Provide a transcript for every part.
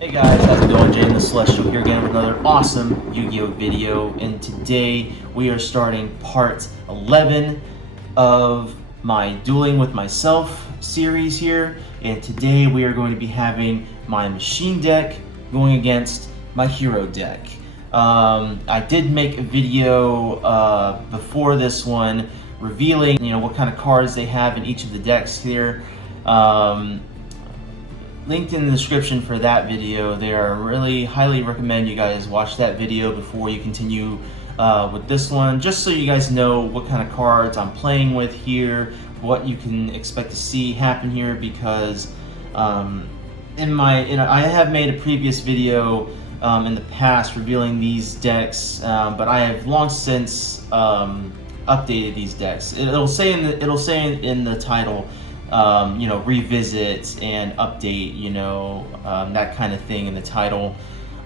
Hey guys, how's it going? Jane the Celestial here again with another awesome Yu-Gi-Oh video, and today we are starting part 11 of my Dueling with Myself series here, and today we are going to be having my machine deck going against my hero deck. I did make a video before this one revealing, what kind of cards they have in each of the decks here. Linked in the description for that video there. I really highly recommend you guys watch that video before you continue with this one, just so you guys know what kind of cards I'm playing with here, what you can expect to see happen here, because I have made a previous video in the past revealing these decks, but I have long since updated these decks. It'll say in the title, revisit and update, that kind of thing in the title.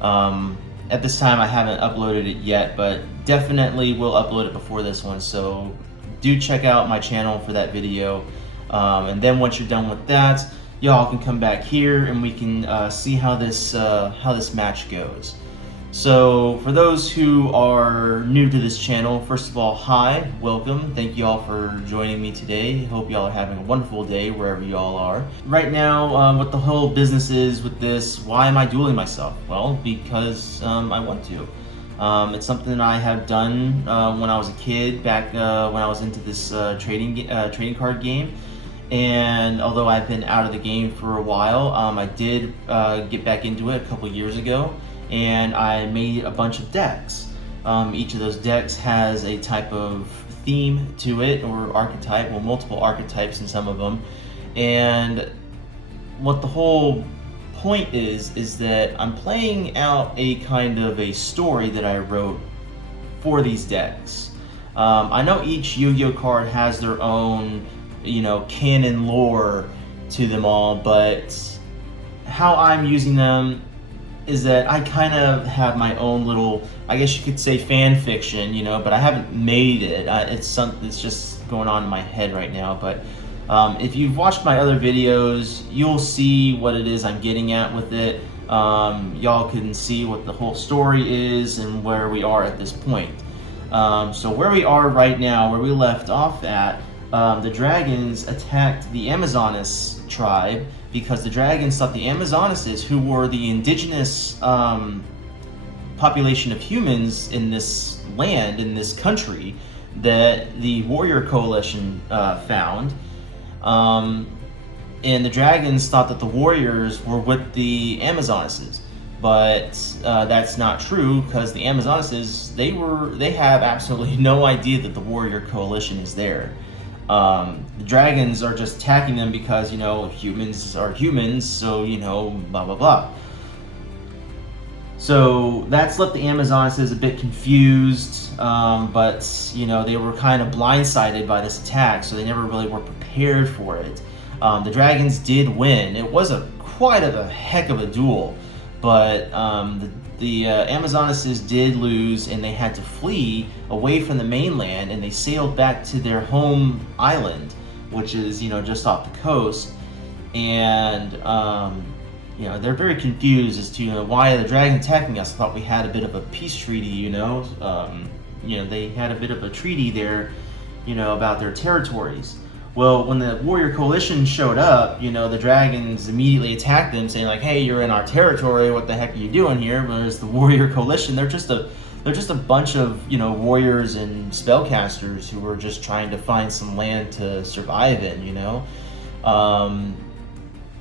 At this time, I haven't uploaded it yet, but definitely will upload it before this one. So do check out my channel for that video. And then once you're done with that, y'all can come back here and we can see how this match goes. So for those who are new to this channel, first of all, hi, welcome. Thank you all for joining me today. Hope y'all are having a wonderful day wherever y'all are. Right now, what the whole business is with this, why am I dueling myself? Well, because I want to. It's something I have done when I was a kid, back when I was into this trading card game. And although I've been out of the game for a while, I did get back into it a couple years ago. And I made a bunch of decks. Each of those decks has a type of theme to it, or archetype, well, multiple archetypes in some of them. And what the whole point is that I'm playing out a kind of a story that I wrote for these decks. I know each Yu-Gi-Oh card has their own, canon lore to them all, but how I'm using them is that I kind of have my own little, I guess you could say, fan fiction, but I haven't made it. It's just going on in my head right now. But if you've watched my other videos, you'll see what it is I'm getting at with it. Y'all can see what the whole story is and where we are at this point. So where we are right now, where we left off at, the dragons attacked the Amazonas tribe, because the dragons thought the Amazonases, who were the indigenous population of humans in this land, in this country, that the warrior coalition found. And the dragons thought that the warriors were with the Amazonases. But that's not true, because the Amazonases, they have absolutely no idea that the warrior coalition is there. The dragons are just attacking them because, humans are humans, so, blah, blah, blah. So that's left the Amazonases a bit confused, but, they were kind of blindsided by this attack, so they never really were prepared for it. The dragons did win. It was quite a heck of a duel, but the Amazonases did lose, and they had to flee away from the mainland, and they sailed back to their home island, which is, just off the coast. And they're very confused as to why the dragon attacking us. I thought we had a bit of a peace treaty, they had a bit of a treaty there, about their territories. Well, when the warrior coalition showed up, the dragons immediately attacked them, saying like, "Hey, you're in our territory. What the heck are you doing here?" Whereas the warrior coalition, they're just a bunch of warriors and spellcasters who were just trying to find some land to survive in.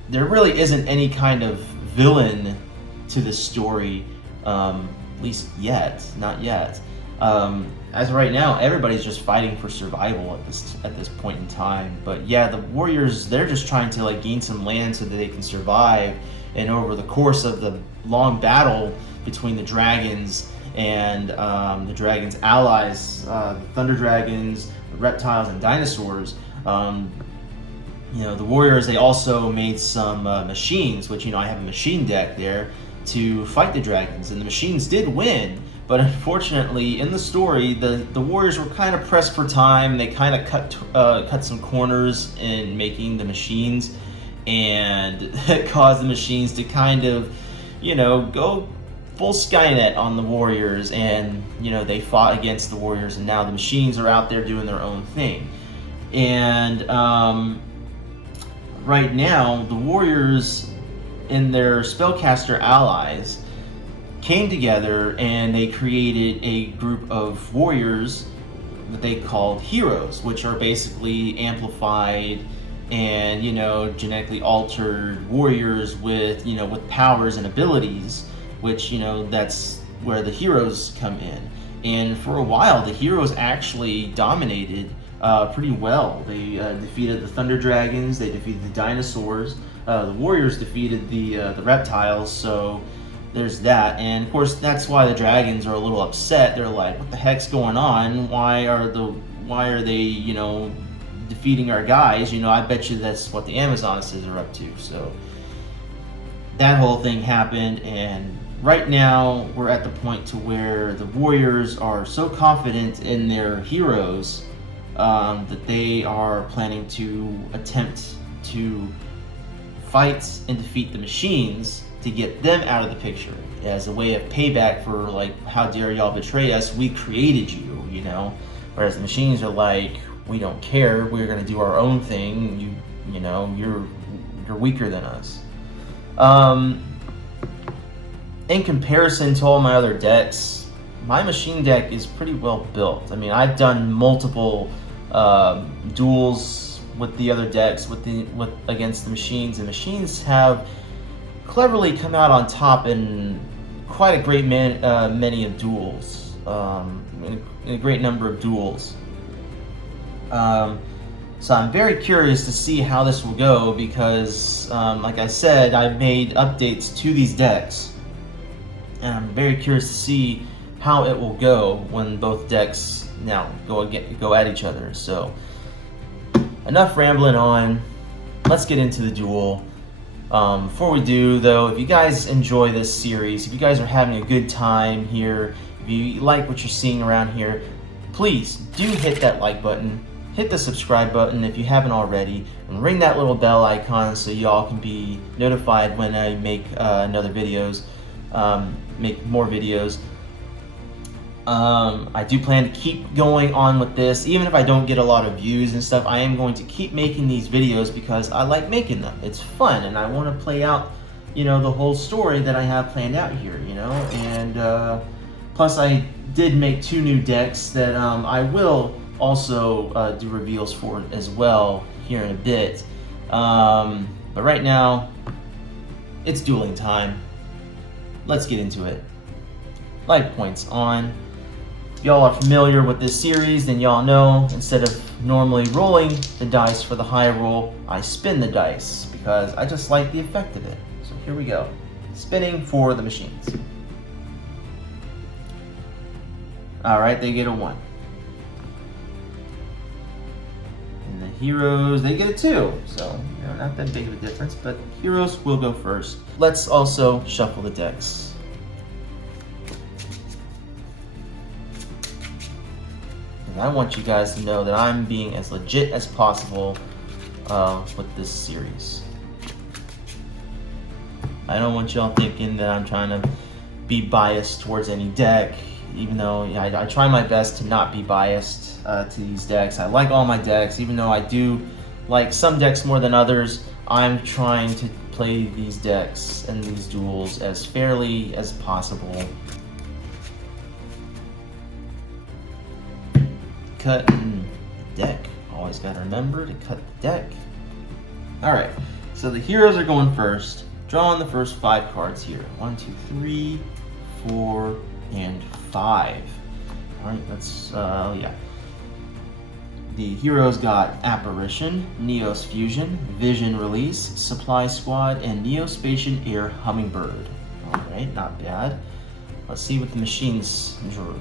There really isn't any kind of villain to this story, at least not yet. As of right now, everybody's just fighting for survival at this point in time. But yeah, the warriors, they're just trying to gain some land so that they can survive. And over the course of the long battle between the dragons and the dragons' allies, the thunder dragons, the reptiles, and dinosaurs, the warriors, they also made some machines, which I have a machine deck there to fight the dragons, and the machines did win. But unfortunately, in the story, the warriors were kind of pressed for time. They kind of cut some corners in making the machines, and it caused the machines to kind of you know, go full Skynet on the Warriors, and you know, they fought against the Warriors, and now the machines are out there doing their own thing. And right now, the Warriors and their spellcaster allies came together and they created a group of warriors that they called heroes, which are basically amplified and, you know, genetically altered warriors with, you know, with powers and abilities, which, you know, that's where the heroes come in. And for a while, the heroes actually dominated pretty well. They defeated the Thunder Dragons, they defeated the dinosaurs, the warriors defeated the reptiles, so there's that. And of course, that's why the dragons are a little upset. They're like, what the heck's going on? Why are they, you know, defeating our guys? You know, I bet you that's what the Amazonesses are up to. So that whole thing happened, and right now we're at the point to where the warriors are so confident in their heroes that they are planning to attempt to fight and defeat the machines to get them out of the picture as a way of payback for, like, how dare y'all betray us? We created you, you know. Whereas the machines are like, we don't care. We're gonna do our own thing. You know, you're weaker than us. In comparison to all my other decks, my machine deck is pretty well built. I mean, I've done multiple duels with the other decks against the machines, and machines have cleverly come out on top in quite a great many of duels, in a great number of duels. So I'm very curious to see how this will go because, like I said, I've made updates to these decks, and I'm very curious to see how it will go when both decks now go at each other. So enough rambling on. Let's get into the duel. Before we do, though, if you guys enjoy this series, if you guys are having a good time here, if you like what you're seeing around here, please do hit that like button, hit the subscribe button if you haven't already, and ring that little bell icon so y'all can be notified when I make make more videos. I do plan to keep going on with this. Even if I don't get a lot of views and stuff, I am going to keep making these videos because I like making them. It's fun, and I want to play out, you know, the whole story that I have planned out here, you know. And plus, I did make 2 new decks that I will also do reveals for as well here in a bit. But right now, it's dueling time. Let's get into it. Life points on. If y'all are familiar with this series, then y'all know instead of normally rolling the dice for the high roll, I spin the dice because I just like the effect of it. So here we go. Spinning for the machines. Alright, they get a 1. And the heroes, they get a 2. So, you know, not that big of a difference, but heroes will go first. Let's also shuffle the decks. And I want you guys to know that I'm being as legit as possible with this series. I don't want y'all thinking that I'm trying to be biased towards any deck, even though I try my best to not be biased to these decks. I like all my decks, even though I do like some decks more than others. I'm trying to play these decks and these duels as fairly as possible. Cut the deck. Always gotta remember to cut the deck. Alright, so the heroes are going first. Drawing the first 5 cards here. 1, 2, 3, 4, and 5. Alright, that's, yeah. The heroes got Apparition, Neos Fusion, Vision Release, Supply Squad, and Neospatian Air Hummingbird. Alright, not bad. Let's see what the machines drew.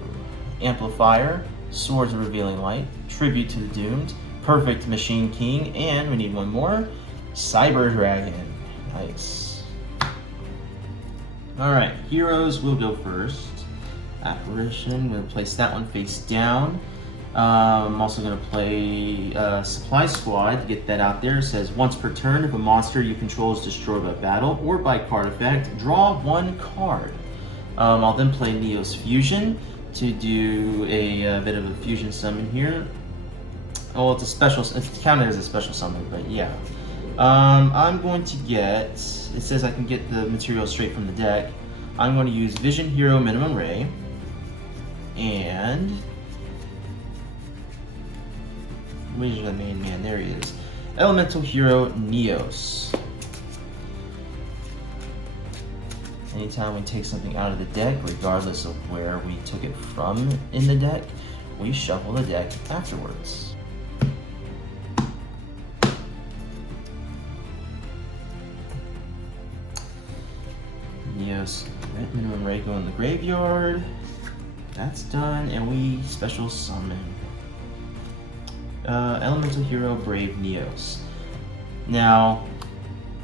Amplifier, Swords of Revealing Light, Tribute to the Doomed, Perfect Machine King, and we need one more, Cyber Dragon. Nice. Alright, heroes will go first. Apparition, we'll place that one face down. I'm also going to play Supply Squad to get that out there. It says once per turn, if a monster you control is destroyed by battle or by card effect, draw one card. I'll then play Neo's Fusion to do a bit of a fusion summon here. Oh, it's a special. It's counted as a special summon, but yeah. I'm going to get. It says I can get the material straight from the deck. I'm going to use Vision Hero Minimum Ray, and where's the main man? There he is. Elemental Hero Neos. Anytime we take something out of the deck, regardless of where we took it from in the deck, we shuffle the deck afterwards. Neos, Minimum Ray go in the graveyard. That's done, and we special summon Elemental Hero Brave Neos. Now,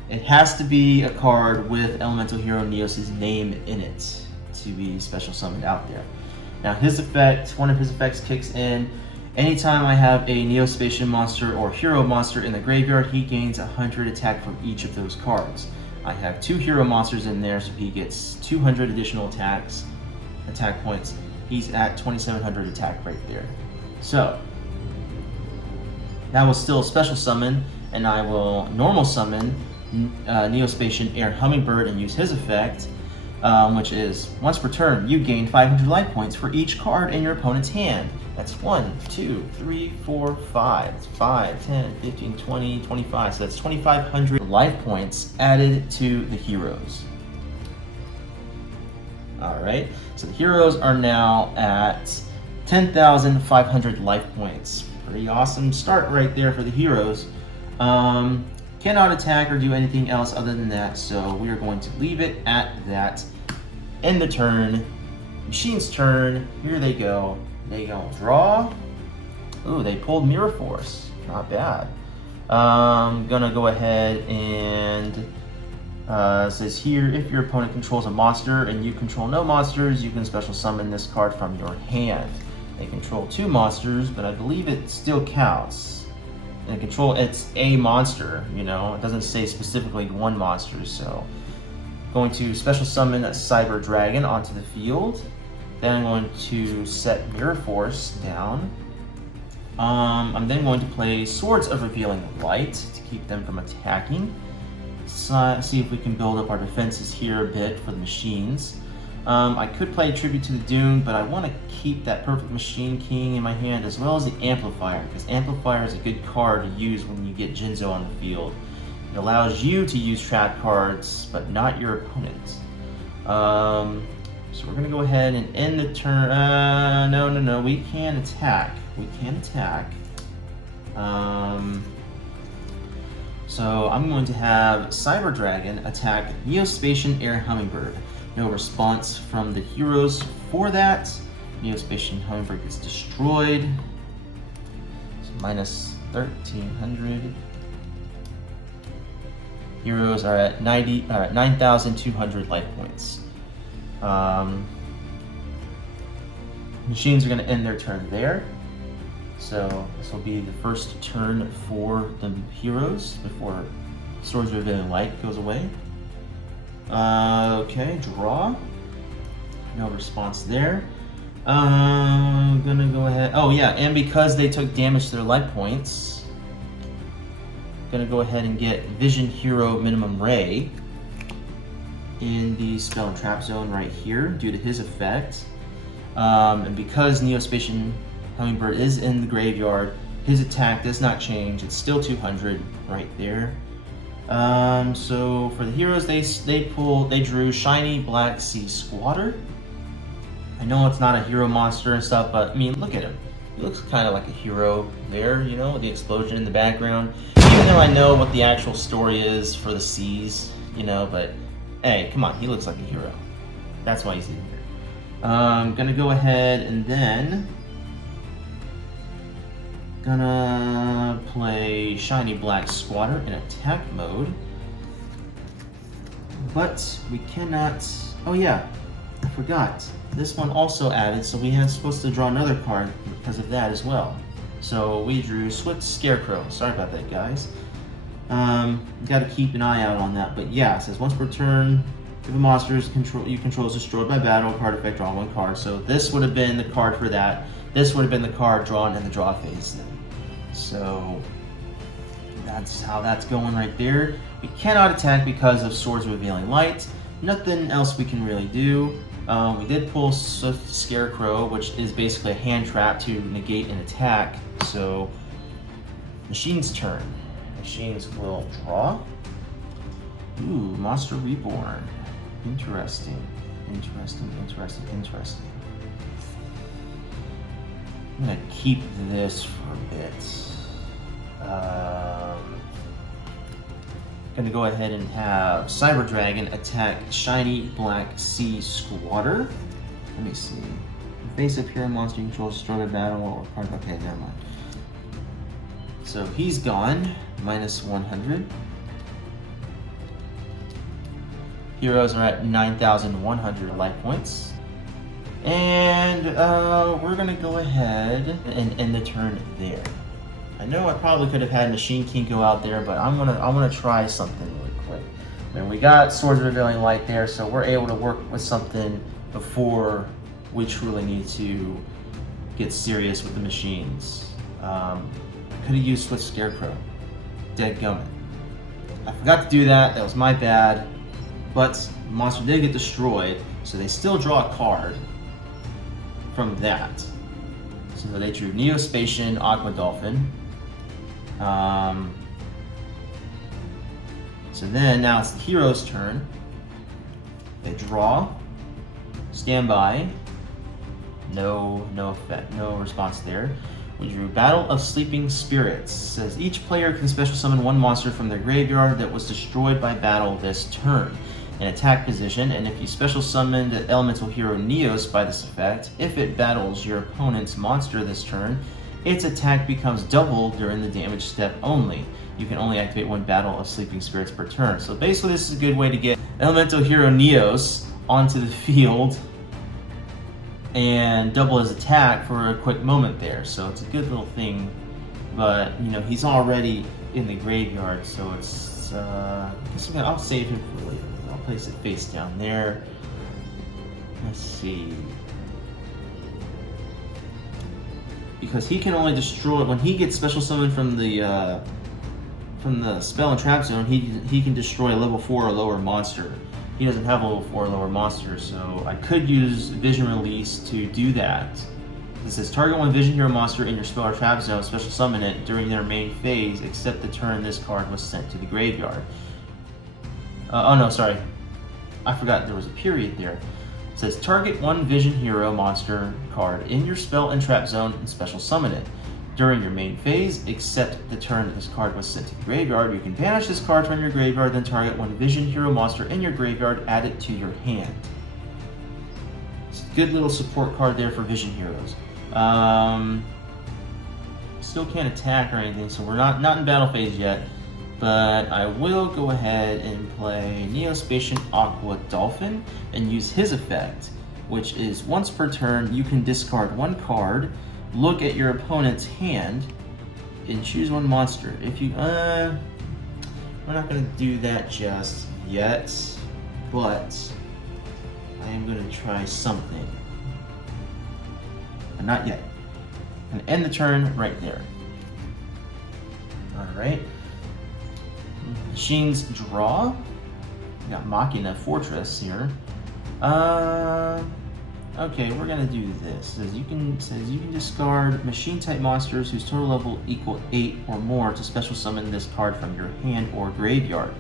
it has to be a card with Elemental Hero Neos' name in it to be special summoned out there. Now, his effect, one of his effects kicks in. Anytime I have a Neospatian monster or hero monster in the graveyard, he gains 100 attack from each of those cards. I have 2 hero monsters in there, so he gets 200 additional attack points. He's at 2,700 attack right there. So, that was still a special summon, and I will normal summon Neospatian Air Hummingbird and use his effect, which is once per turn, you gain 500 life points for each card in your opponent's hand. That's 1, 2, 3, 4, 5. That's 5, 10, 15, 20, 25. So that's 2,500 life points added to the heroes. Alright, so the heroes are now at 10,500 life points. Pretty awesome start right there for the heroes. Cannot attack or do anything else other than that, so we are going to leave it at that. End the turn. Machine's turn. Here they go. They go draw. Ooh, they pulled Mirror Force. Not bad. Gonna go ahead and says here, if your opponent controls a monster and you control no monsters, you can special summon this card from your hand. They control 2 monsters, but I believe it still counts. And control, it's a monster, you know, it doesn't say specifically 1 monster, so going to special summon a Cyber Dragon onto the field. Then I'm going to set Mirror Force down. I'm then going to play Swords of Revealing Light to keep them from attacking. So, see if we can build up our defenses here a bit for the machines. I could play Tribute to the Dune, but I want to keep that Perfect Machine King in my hand as well as the Amplifier, because Amplifier is a good card to use when you get Jinzo on the field. It allows you to use trap cards, but not your opponent. So we're going to go ahead and end the turn. No, we can attack. We can attack. So I'm going to have Cyber Dragon attack Neospatian Air Hummingbird. No response from the heroes for that. Neospatian Hummingbird gets destroyed. So minus 1,300. Heroes are at 9,200 life points. Machines are going to end their turn there. So this will be the first turn for the heroes before Swords of Revealing Light goes away. Okay, draw. No response there. I'm gonna go ahead. Oh yeah, and because they took damage to their life points, gonna go ahead and get Vision Hero Minimum Ray in the spell and trap zone right here due to his effect. And because Neospatian Hummingbird is in the graveyard, his attack does not change. It's still 200 right there. So for the heroes, they drew Shiny Black Sea Squatter. I know it's not a hero monster and stuff, but I mean, look at him. He looks kind of like a hero there, you know, with the explosion in the background. Even though I know what the actual story is for the seas, you know, but hey, come on, he looks like a hero. That's why he's in here. I'm gonna go ahead and then gonna play Shiny Black Squatter in attack mode. But we cannot, oh yeah, I forgot. This one also added, so we had supposed to draw another card because of that as well. So we drew Swift Scarecrow. Sorry about that, guys. Got to keep an eye out on that. But yeah, it says once per turn, if a monster you control is destroyed by battle, card effect, draw one card. So this would have been the card for that. This would have been the card drawn in the draw phase then. So that's how that's going right there. We cannot attack because of Swords Revealing Light. Nothing else we can really do. We did pull Swift Scarecrow, which is basically a hand trap to negate an attack. So, Machine's turn. Machines will draw. Ooh, Monster Reborn. Interesting. Interesting. I'm gonna keep this for a bit. Gonna go ahead and have Cyber Dragon attack Shiny Black Sea Squatter. Let me see. Face up here, monster you control destroyed by battle or card. Okay, never mind. So he's gone. Minus 100. Heroes are at 9,100 life points. And we're gonna go ahead and end the turn there. I know I probably could have had Machine King go out there, but I'm gonna try something really quick. I mean, we got Swords Revealing Light there, so we're able to work with something before we truly need to get serious with the machines. Could have used Swift Scarecrow. Deadgummit. I forgot to do that. That was my bad. But the monster did get destroyed, so they still draw a card from that. So they drew Neospatian Aqua Dolphin. So then now it's the hero's turn. They draw, stand by. No effect, no response there. We drew Battle of Sleeping Spirits. It says each player can special summon one monster from their graveyard that was destroyed by battle this turn in attack position, and if you special summon the elemental hero Neos by this effect, if it battles your opponent's monster this turn, its attack becomes double during the damage step only. You can only activate one Battle of Sleeping Spirits per turn. So basically this is a good way to get elemental hero Neos onto the field and double his attack for a quick moment there. So it's a good little thing, but you know, he's already in the graveyard, so it's I guess I'll save him for later. I'll place it face down there. Let's see. Because he can only destroy when he gets special summoned from the spell and trap zone. He can destroy a level 4 or lower monster. He doesn't have a level 4 or lower monster, so I could use Vision Release to do that. It says target one Vision Hero monster in your spell or trap zone, special summon it during their main phase, except the turn this card was sent to the graveyard. Oh no, sorry. I forgot there was a period there. It says target one Vision Hero monster card in your spell and trap zone and special summon it. During your main phase, except the turn this card was sent to the graveyard, you can banish this card from your graveyard, then target one Vision Hero monster in your graveyard, add it to your hand. It's a good little support card there for Vision Heroes. Still can't attack or anything, so we're not in battle phase yet. But I will go ahead and play Neospatian Aqua Dolphin and use his effect, which is once per turn you can discard one card, look at your opponent's hand, and choose one monster. If you we're not gonna do that just yet, but I am gonna try something. But not yet. And end the turn right there. Alright. Machines draw. We got Machina Fortress here. Okay, we're gonna do this. Says you can discard machine type monsters whose total level equal 8 or more to special summon this card from your hand or graveyard.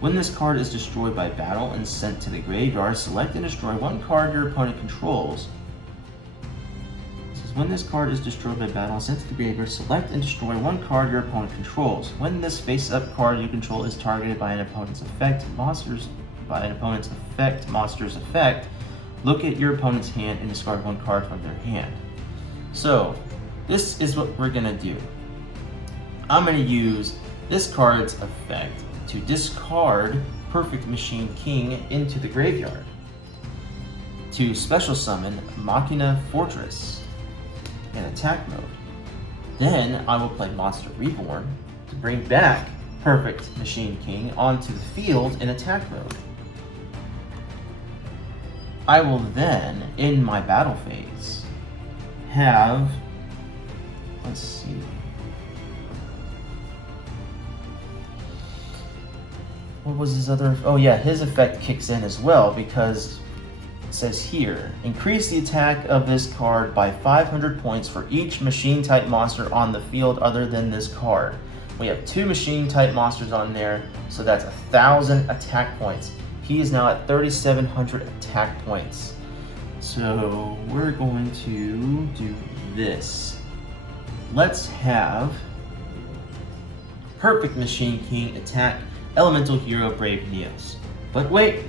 When this card is destroyed by battle and sent to the graveyard, select and destroy one card your opponent controls. When this card is destroyed by battle and sent to the graveyard, select and destroy one card your opponent controls. When this face-up card you control is targeted by an opponent's monster's effect, look at your opponent's hand and discard one card from their hand. So, this is what we're gonna do. I'm gonna use this card's effect to discard Perfect Machine King into the graveyard. to special summon Machina Fortress in attack mode. Then I will play Monster Reborn to bring back Perfect Machine King onto the field in attack mode. I will then, in my battle phase, have, let's see, what was his other, oh yeah, his effect kicks in as well, because it says here, increase the attack of this card by 500 points for each machine type monster on the field other than this card. We have 2 machine type monsters on there, so that's 1,000 attack points. He is now at 3,700 attack points. So we're going to do this. Let's have Perfect Machine King attack Elemental Hero Brave Neos. But wait!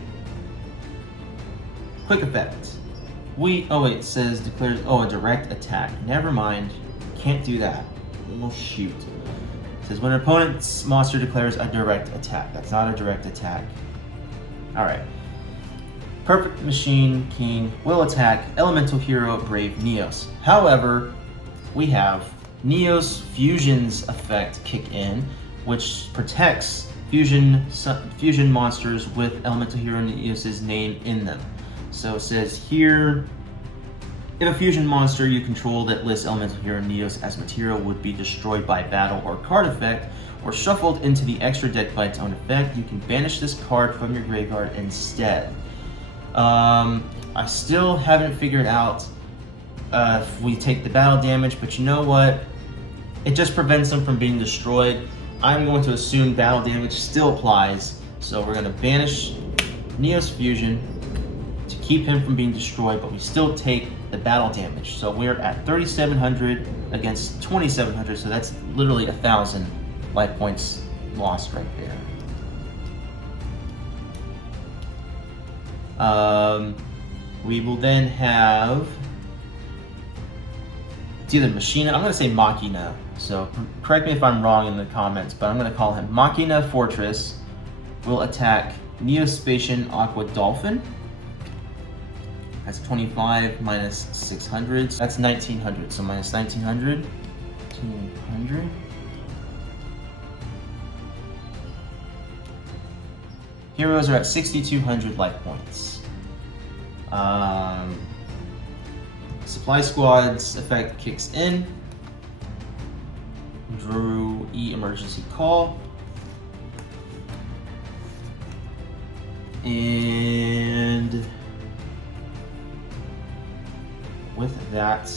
Quick effect. It says declares, a direct attack. Never mind, can't do that. Oh shoot. It says when an opponent's monster declares a direct attack. That's not a direct attack. Alright. Perfect Machine King will attack Elemental Hero Brave Neos. However, we have Neos Fusion's effect kick in, which protects fusion monsters with Elemental Hero Neos' name in them. So it says here, if a fusion monster you control that lists Elemental Hero Neos as material would be destroyed by battle or card effect, or shuffled into the extra deck by its own effect, you can banish this card from your graveyard instead. I still haven't figured out if we take the battle damage, but you know what? It just prevents them from being destroyed. I'm going to assume battle damage still applies, so we're going to banish Neos Fusion to keep him from being destroyed, but we still take the battle damage. So we're at 3,700 against 2,700, so that's literally 1,000 life points lost right there. We will then have, it's either Machina, I'm going to say Machina, so correct me if I'm wrong in the comments, but I'm going to call him Machina Fortress. Will attack Neospatian Aqua Dolphin. That's 25 minus 600, that's 1,900, so minus 1,900, 200. Heroes are at 6,200 life points. Supply Squad's effect kicks in. Drew E emergency call. And with that,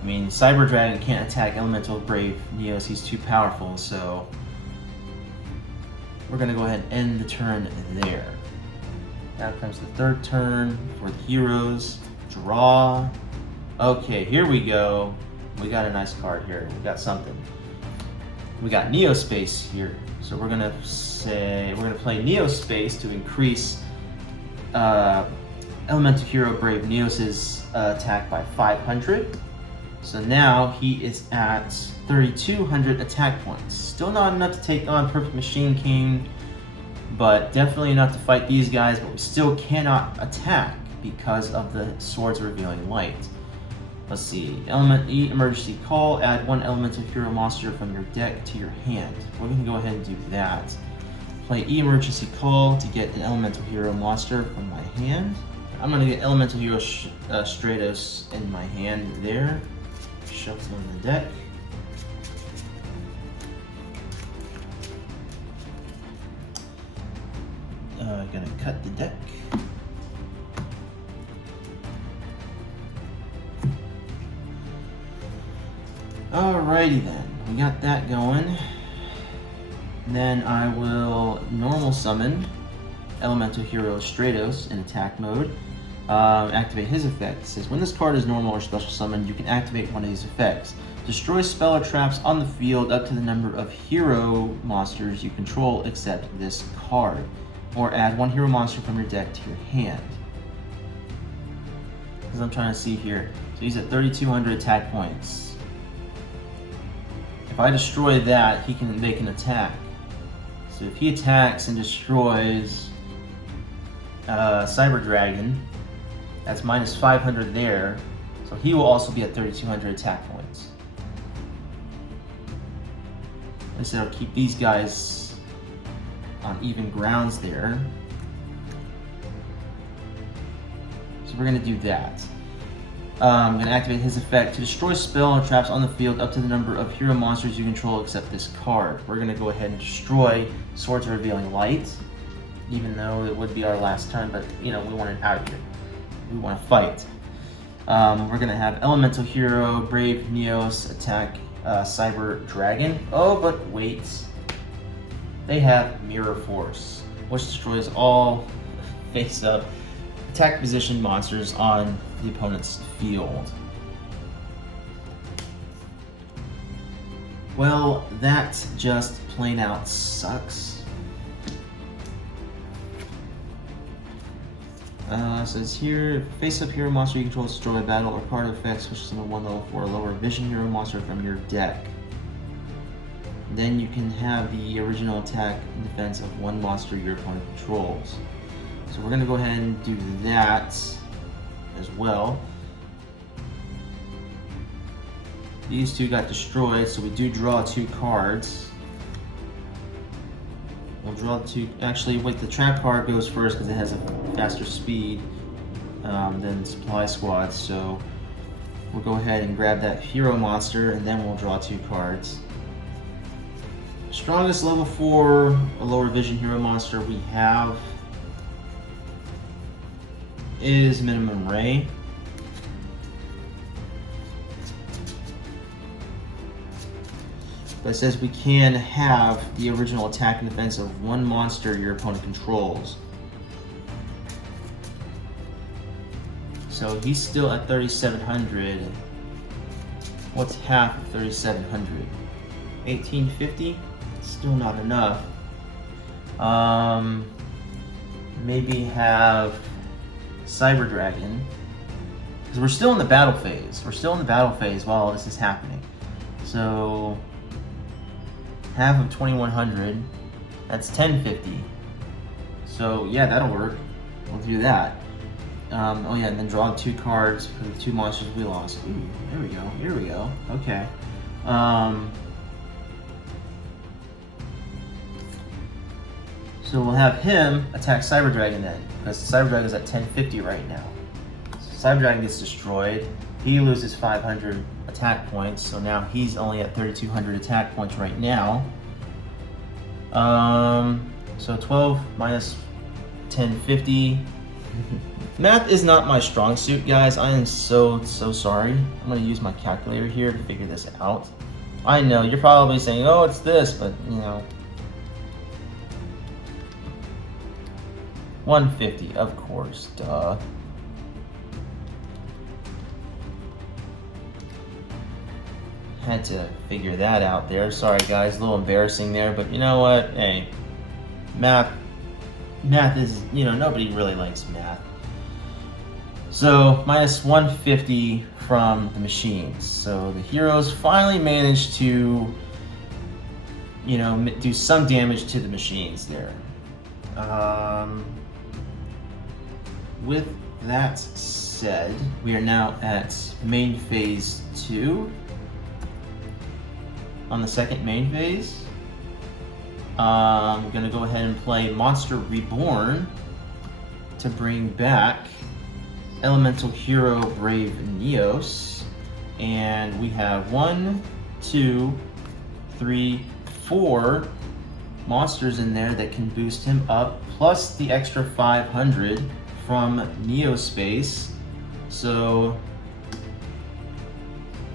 I mean, Cyber Dragon can't attack Elemental Brave Neos, he's too powerful, so we're gonna go ahead and end the turn there. Now comes the third turn for the heroes. Draw. Okay, here we go. We got a nice card here. We got something. We got Neospace here. So we're gonna play Neospace to increase Elemental Hero Brave Neos' attack by 500. So now he is at 3,200 attack points. Still not enough to take on Perfect Machine King, but definitely enough to fight these guys, but we still cannot attack because of the Sword's Revealing Light. Let's see, Element E Emergency Call, add 1 Elemental Hero monster from your deck to your hand. We're going to go ahead and do that. Play E Emergency Call to get an Elemental Hero monster from my hand. I'm going to get Elemental Hero Stratos in my hand there. Shuffle in the deck. Gonna cut the deck. Alrighty then, we got that going. And then I will normal summon Elemental Hero Stratos in attack mode. Activate his effect. It says when this card is normal or special summoned, you can activate one of these effects. Destroy spell or traps on the field up to the number of hero monsters you control except this card. Or add 1 hero monster from your deck to your hand. Because I'm trying to see here. So he's at 3,200 attack points. If I destroy that, they can attack. So if he attacks and destroys Cyber Dragon, That's minus 500 there. So he will also be at 3,200 attack points. I said I'll keep these guys on even grounds there. So we're going to do that. I'm going to activate his effect to destroy spell and traps on the field up to the number of hero monsters you control except this card. We're going to go ahead and destroy Swords of Revealing Light, even though it would be our last turn, but you know, we want it out of here. We want to fight. We're going to have Elemental Hero, Brave Neos, attack Cyber Dragon. Oh, but wait. They have Mirror Force, which destroys all face-up attack position monsters on the opponent's field. Well, that just plain out sucks. Says here, face-up hero monster you control destroy battle or card effects, switch to one level 4 lower vision hero monster from your deck. Then you can have the original attack and defense of one monster your opponent controls. So we're going to go ahead and do that as well. These two got destroyed, so we do draw 2 cards. We'll draw 2. Actually, wait, the trap card goes first because it has a faster speed than Supply Squad. So we'll go ahead and grab that hero monster, and then we'll draw 2 cards. Strongest level 4 a lower vision hero monster we have is Minimum Ray. But it says we can have the original attack and defense of one monster your opponent controls. So he's still at 3,700. What's half of 3,700? 1,850? Still not enough. Maybe have Cyber Dragon, because we're still in the battle phase. We're still in the battle phase while all this is happening. So half of 2,100, that's 1,050. So yeah, that'll work. We'll do that. Oh yeah, and then draw 2 cards for the 2 monsters we lost. Ooh, there we go. Here we go. Okay. So we'll have him attack Cyber Dragon then, because Cyber Dragon is at 1050 right now. So Cyber Dragon gets destroyed. He loses 500 attack points, so now he's only at 3,200 attack points right now. So 12 minus 1050. Math is not my strong suit, guys. I am so sorry. I'm going to use my calculator here to figure this out. I know, you're probably saying, oh, it's this, but, you know. 150, of course, duh. Had to figure that out there. Sorry, guys, a little embarrassing there, but you know what? Hey, math is, you know, nobody really likes math. So, minus 150 from the machines. So the heroes finally managed to, you know, do some damage to the machines there. With that said, we are now at main phase 2. On the second main phase, I'm gonna go ahead and play Monster Reborn to bring back Elemental Hero Brave Neos. And we have 1, 2, 3, 4 monsters in there that can boost him up, plus the extra 500 from Neospace. So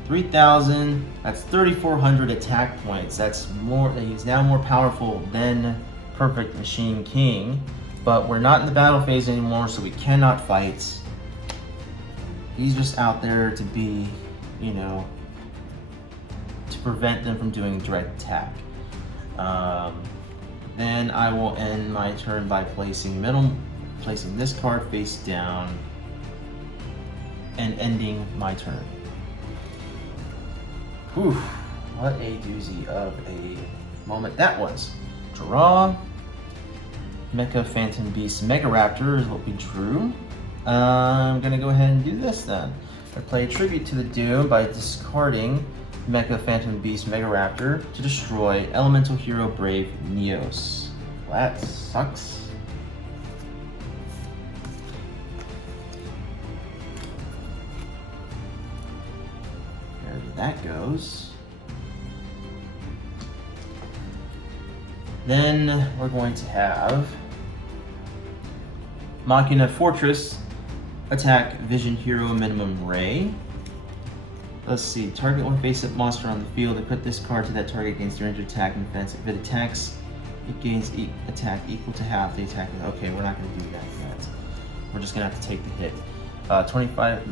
3,000, that's 3,400 attack points. That's more, he's now more powerful than Perfect Machine King, but we're not in the battle phase anymore, so we cannot fight. He's just out there to be, you know, to prevent them from doing direct attack. Then I will end my turn by placing this card face down and ending my turn. Whew, what a doozy of a moment that was. Draw. Mecha Phantom Beast Mega Raptor is what we drew. I'm gonna go ahead and do this then. I play a tribute to the Doom by discarding Mecha Phantom Beast Mega Raptor to destroy Elemental Hero Brave Neos. That sucks. There that goes. Then we're going to have Machina Fortress attack Vision Hero minimum Ray. Let's see, target one face-up monster on the field and put this card to that target against the range attack and defense. If it attacks, it gains attack equal to half the attack. Okay, we're not going to do that yet. We're just going to have to take the hit. 25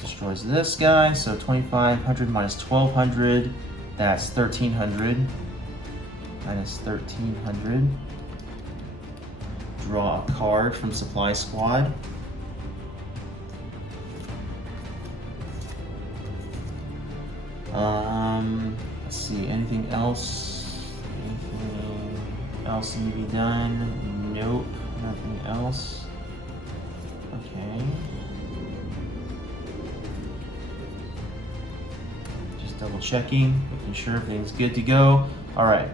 destroys this guy, so 2500 minus 1200, that's 1300. Minus 1300. Draw a card from Supply Squad. Let's see, anything else? Anything else need to be done? Nope, nothing else. Okay. Just double checking, making sure everything's good to go. Alright.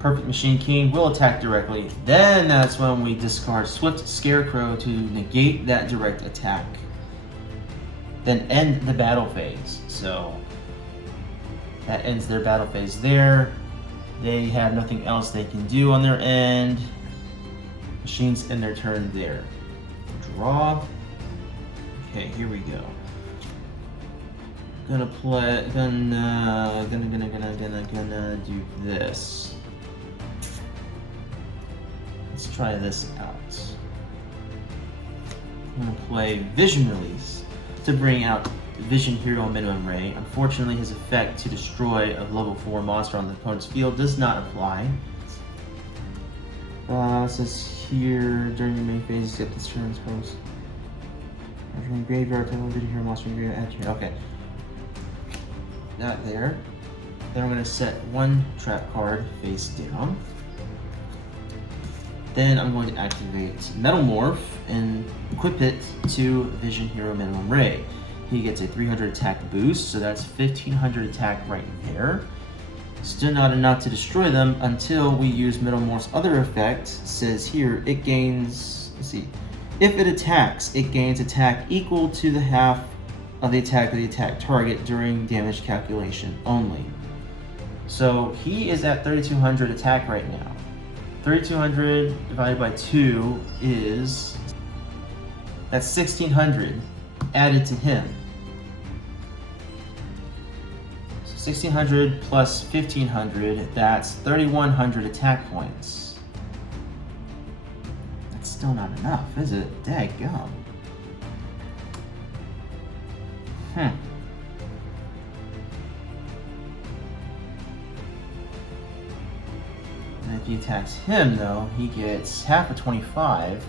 Perfect Machine King will attack directly. Then that's when we discard Swift Scarecrow to negate that direct attack. Then end the battle phase. So that ends their battle phase there. They have nothing else they can do on their end. Machines end their turn there. Draw. Okay, here we go. Gonna do this. Let's try this out. I'm gonna play Vision Release to bring out Vision Hero Minimum Ray. Unfortunately, his effect to destroy a level 4 monster on the opponent's field does not apply. It says here, during the main phase, get this turn's post. After the graveyard, tell Vision Hero monster in graveyard, add here. Okay. That there. Then I'm going to set one trap card face down. Then I'm going to activate Metalmorph and equip it to Vision Hero Minimum Ray. He gets a 300 attack boost, so that's 1500 attack right there. Still not enough to destroy them until we use Metalmorph's other effect. It says here, it gains, let's see, if it attacks, it gains attack equal to the half of the attack target during damage calculation only. So he is at 3200 attack right now. 3200 divided by 2 is, that's 1600 added to him. So 1600 plus 1500, that's 3100 attack points. That's still not enough, is it? Daggum. And if he attacks him, though, he gets half of 25,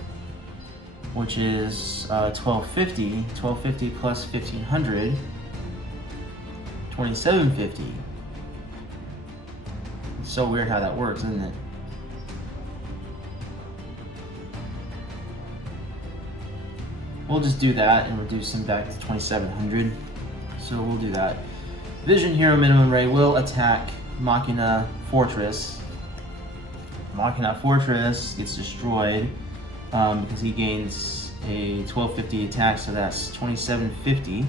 which is 1250. 1250 plus 1500, 2750. It's so weird how that works, isn't it? We'll just do that and reduce him back to 2700. So we'll do that. Vision Hero Minimum Ray will attack Machina Fortress. Machina Fortress gets destroyed because he gains a 1250 attack, so that's 2750.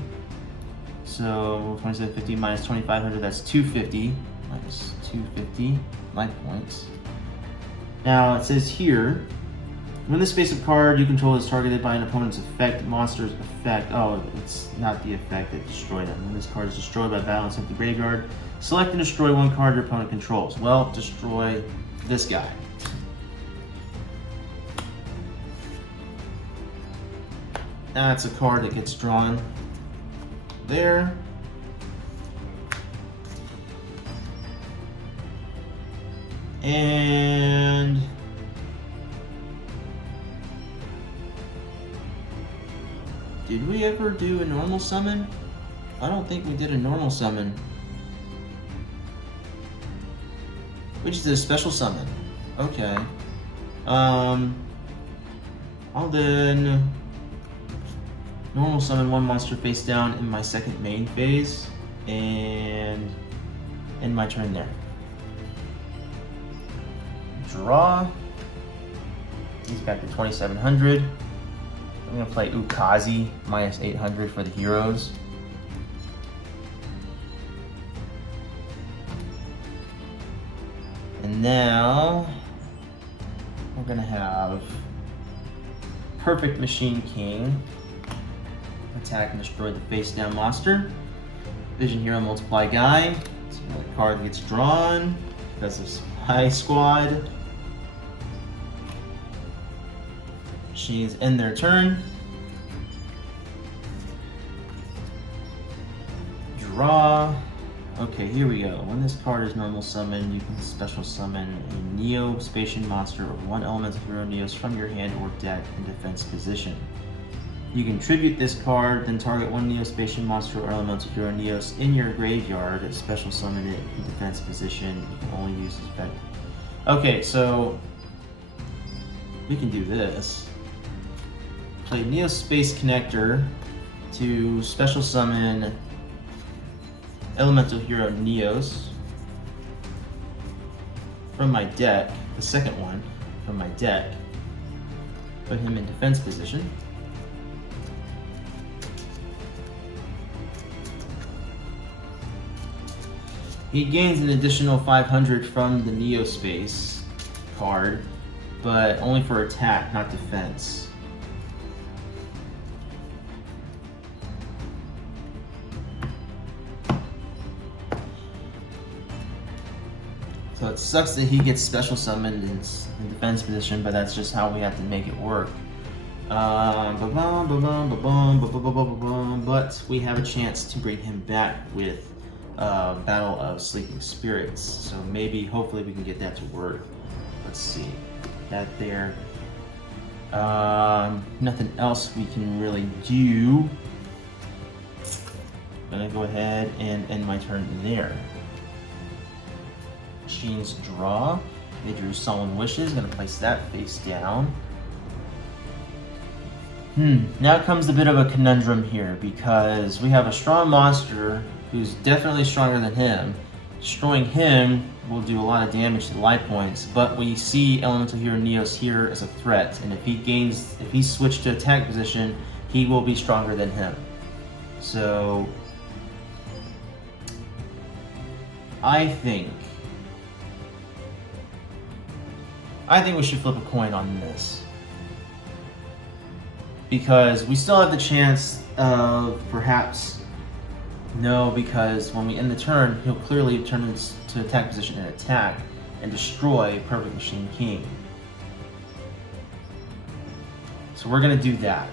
So 2750 minus 2500, that's 250. Minus 250 life points. Now it says here, when this face-up card you control is targeted by an opponent's effect, monster's effect. Oh, it's not the effect that destroyed them. When this card is destroyed by battle and sent to the graveyard, select and destroy one card your opponent controls. Well, destroy this guy. That's a card that gets drawn there. And did we ever do a normal summon? I don't think we did a normal summon. We just did a special summon. Okay. I'll then normal summon one monster face down in my second main phase and end my turn there. Draw. He's back to 2,700. I'm gonna play Ukazi minus 800 for the heroes. And now we're gonna have Perfect Machine King attack and destroy the face down monster. Vision Hero Multiply Guy. So another card gets drawn because of Spy Squad. Machines end their turn. Draw. Okay, here we go. When this card is normal summoned, you can special summon a Neo Spacian monster or one elemental hero Neos from your hand or deck in defense position. You can tribute this card, then target one Neo Spacian monster or elemental hero Neos in your graveyard, special summon it in defense position. You can only use this back. Okay, so we can do this. Play Neo Space Connector to special summon elemental hero Neos from my deck, the second one from my deck, put him in defense position. He gains an additional 500 from the Neo Space card, but only for attack, not defense. So it sucks that he gets special summoned in defense position, but that's just how we have to make it work. But we have a chance to bring him back with Battle of Sleeping Spirits. So maybe, hopefully, we can get that to work. Let's see. That there. Nothing else we can really do. I'm gonna go ahead and end my turn there. Machines draw. They drew Solemn Wishes. Gonna place that face down. Now comes a bit of a conundrum here because we have a strong monster who's definitely stronger than him. Destroying him will do a lot of damage to life points, but we see Elemental Hero Neos here as a threat, and if he switched to attack position, he will be stronger than him. So I think we should flip a coin on this. Because we still have the chance of perhaps no, because when we end the turn, he'll clearly turn into attack position and attack and destroy Perfect Machine King. So we're gonna do that.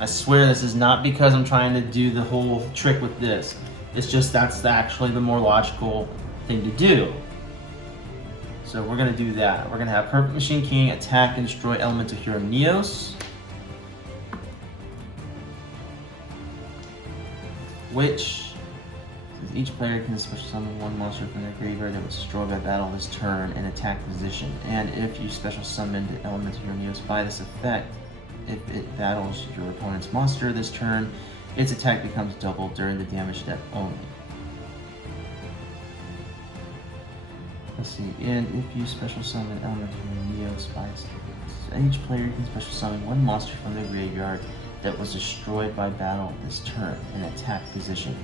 I swear this is not because I'm trying to do the whole trick with this. It's just that's actually the more logical thing to do. So we're gonna do that. We're gonna have Perfect Machine King attack and destroy Elemental Hero Neos. Which says each player can special summon one monster from their graveyard that was destroyed by battle this turn in attack position. And if you special summoned Elemental Hero Neos by this effect, if it battles your opponent's monster this turn, its attack becomes doubled during the damage step only. Let's see, and if you special summon Elemental Hero Neos by this effect, each player can special summon one monster from their graveyard that was destroyed by battle this turn in attack position.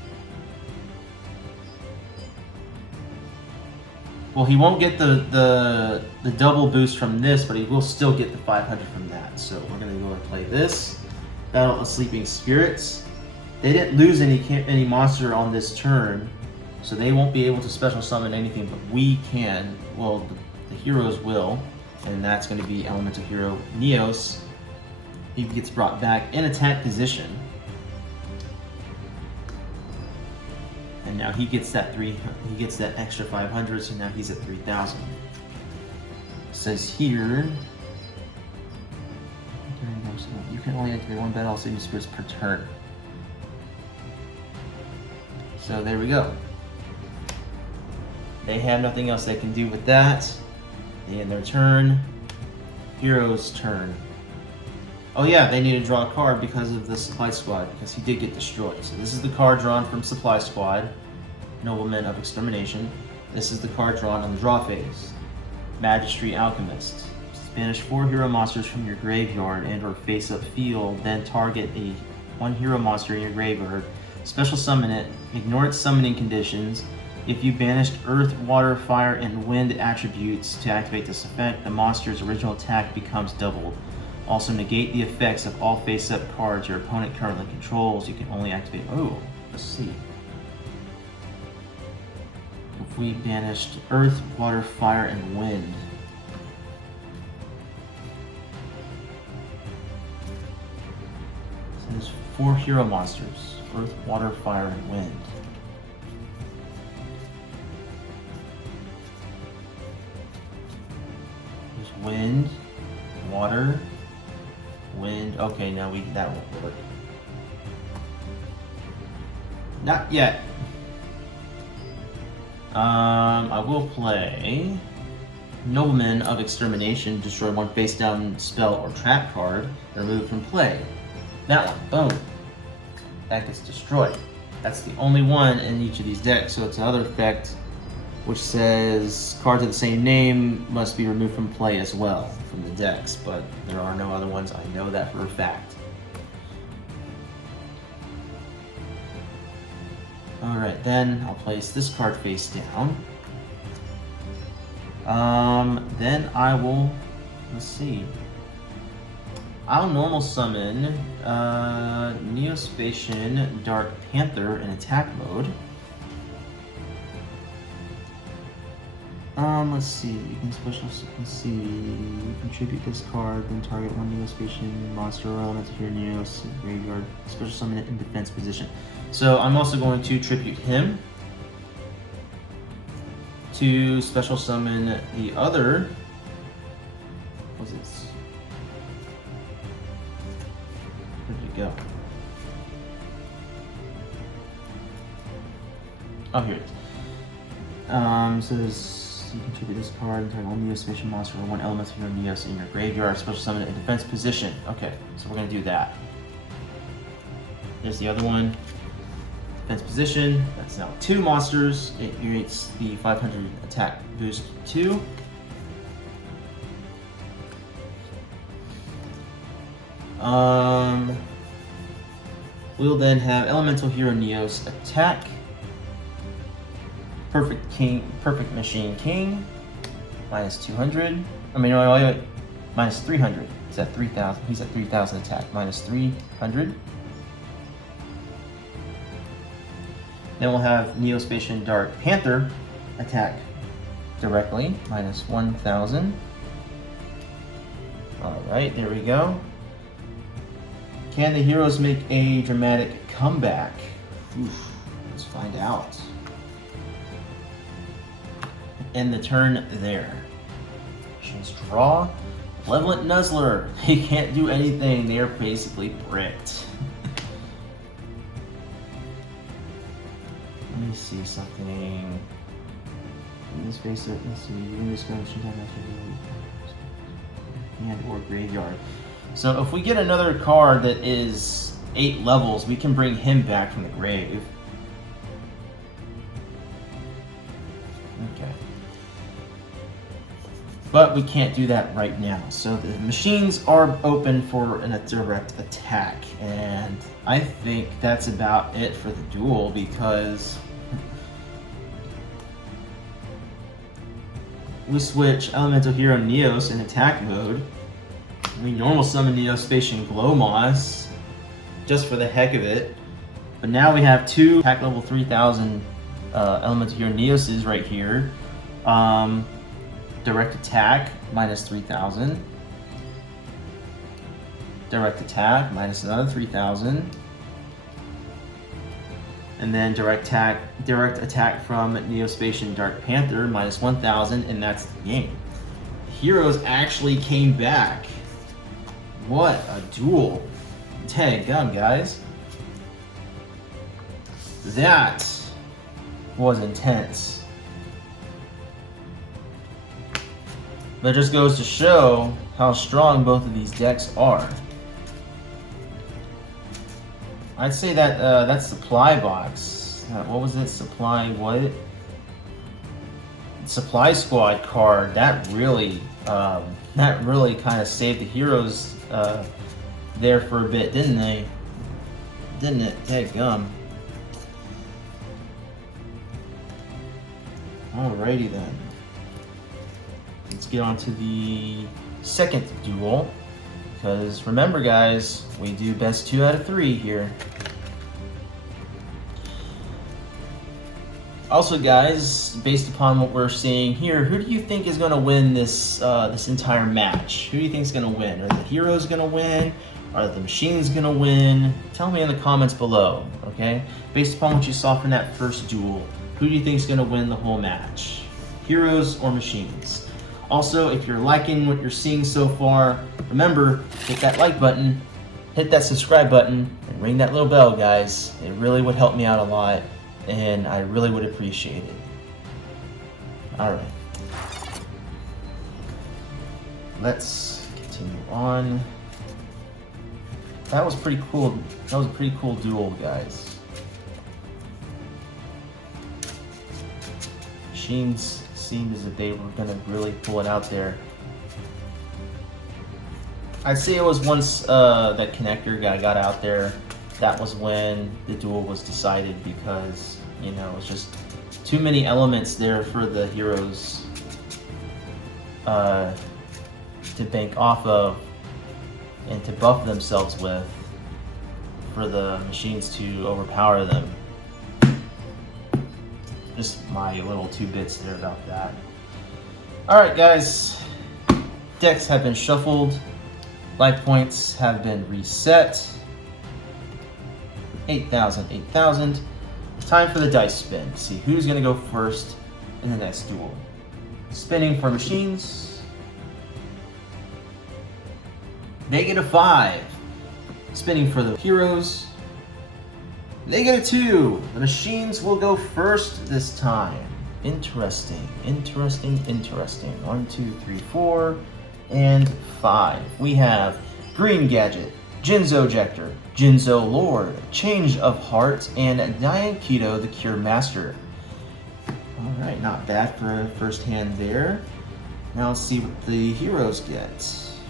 Well, he won't get the double boost from this, but he will still get the 500 from that. So we're gonna go and play this. Battle of Sleeping Spirits. They didn't lose any monster on this turn, so they won't be able to special summon anything, but we can. Well, the heroes will, and that's gonna be Elemental Hero Neos. He gets brought back in attack position. And now he gets that extra 500, so now he's at 3,000. It says here, you can only activate one Battle of Sleeping Spirits per turn. So there we go. They have nothing else they can do with that. They end their turn. Hero's turn. Oh yeah, they need to draw a card because of the Supply Squad, because he did get destroyed. So this is the card drawn from Supply Squad, Nobleman of Extermination. This is the card drawn on the draw phase, Magistry Alchemist. Banish 4 hero monsters from your graveyard and or face-up field, then target a 1 hero monster in your graveyard. Special summon it, ignore its summoning conditions. If you banished Earth, Water, Fire, and Wind attributes to activate this effect, the monster's original attack becomes doubled. Also negate the effects of all face-up cards your opponent currently controls. You can only activate... Oh, let's see. If we banished Earth, Water, Fire, and Wind. So there's 4 hero monsters. Earth, Water, Fire, and Wind. There's Wind, Water, Wind. Okay, now that won't work. Not yet. I will play Nobleman of Extermination. Destroy 1 face-down spell or trap card removed from play. That one, boom. That gets destroyed. That's the only one in each of these decks. So it's another effect which says cards of the same name must be removed from play as well from the decks, but there are no other ones. I know that for a fact. Alright, then I'll place this card face down. Then I will, let's see. I'll normal summon Neospatian Dark Panther in attack mode. Let's see. You can let's see. You contribute this card, then target 1 Neospatian monster or element to your Neos graveyard. Special summon it in defense position. So I'm also going to tribute him to special summon the other. What's this? Where did it go? Oh, here it is. Says you contribute this card and target 1 Neospatian monster or 1 element of your Neos in your graveyard. Special summon it in defense position. Okay, so we're gonna do that. There's the other one. Defense position. That's now 2 monsters. It creates the 500 attack boost 2. We'll then have Elemental Hero Neos attack. Perfect Machine King. Minus 200. I mean, wait. Minus 300. He's at 3,000. He's at 3,000 attack. Minus 300. Then we'll have Neospatian Dark Panther attack directly. Minus 1,000. Alright, there we go. Can the heroes make a dramatic comeback? Oof, let's find out. End the turn there. Actions draw. Malevolent Nuzzler. They can't do anything. They are basically bricked. Let me see something. In this face, let's see. In this and or graveyard. So if we get another card that is 8 levels, we can bring him back from the grave. Okay. But we can't do that right now. So the machines are open for a direct attack. And I think that's about it for the duel, because we switch Elemental Hero Neos in attack mode. We normal summon Neospatian Glowmoss just for the heck of it. But now we have 2 attack level 3000 Elemental Hero Neoses right here. Direct attack, minus 3,000. Direct attack, minus another 3,000. And then direct attack from Neospatian Dark Panther, minus 1,000, and that's the game. Heroes actually came back. What a duel. Dang gum, guys. That was intense. That just goes to show how strong both of these decks are. I'd say that that supply box. What was it? Supply what? Supply squad card. That really kind of saved the heroes there for a bit, didn't they? Didn't it? Dadgum. Alrighty then. Let's get on to the second duel. Because remember, guys, we do best 2 out of 3 here. Also, guys, based upon what we're seeing here, who do you think is going to win this this entire match? Who do you think is going to win? Are the heroes going to win? Are the machines going to win? Tell me in the comments below, okay? Based upon what you saw from that first duel, who do you think is going to win the whole match? Heroes or machines? Also, if you're liking what you're seeing so far, remember, hit that like button, hit that subscribe button, and ring that little bell, guys. It really would help me out a lot, and I really would appreciate it. Alright. Let's continue on. That was pretty cool. That was a pretty cool duel, guys. Machines seemed as if they were gonna really pull it out there. I'd say it was once that connector guy got out there, that was when the duel was decided, because, you know, it's just too many elements there for the heroes to bank off of and to buff themselves with, for the machines to overpower them. Just my little 2 bits there about that. Alright, guys, decks have been shuffled, life points have been reset. 8,000, 8,000. Time for the dice spin. See who's gonna go first in the next duel. Spinning for machines. -5. Spinning for the heroes. -2. The machines will go first this time. Interesting, interesting, interesting. 1, 2, 3, 4, and 5. We have Green Gadget, Jinzo Ejector, Jinzo Lord, Change of Heart, and Yugioh the Cure Master. Alright, not bad for a first hand there. Now let's see what the heroes get.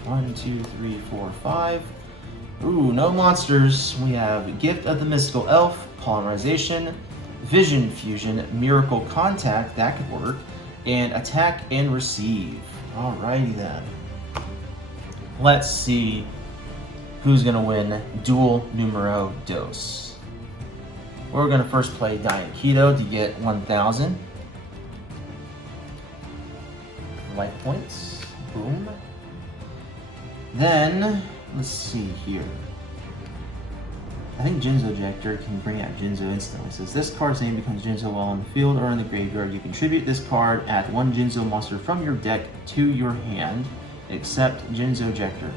1, 2, 3, 4, 5. Ooh, no monsters. We have Gift of the Mystical Elf, Polymerization, Vision Fusion, Miracle Contact, that could work, and Attack and Receive. Alrighty then. Let's see who's gonna win Duel Numero Dos. We're gonna first play Yugioh to get 1,000 life points. Boom. Then, let's see here. I think Jinzo Ejector can bring out Jinzo instantly. It says this card's name becomes Jinzo while on the field or in the graveyard. You contribute this card, add 1 Jinzo monster from your deck to your hand, except Jinzo Ejector.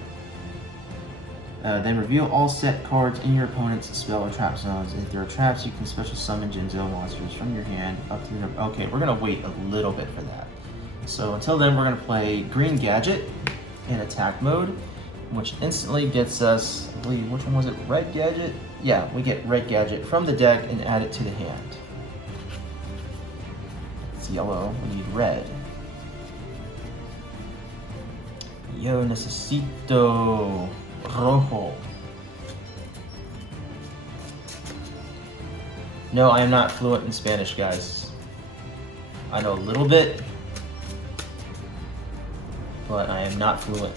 Then reveal all set cards in your opponent's spell or trap zones. If there are traps, you can special summon Jinzo monsters from your hand up to the number. Okay, we're gonna wait a little bit for that. So until then, we're gonna play Green Gadget in attack mode, which instantly gets us, I believe, which one was it? Red Gadget? Yeah, we get Red Gadget from the deck and add it to the hand. It's yellow, we need red. Yo necesito rojo. No, I am not fluent in Spanish, guys. I know a little bit, but I am not fluent.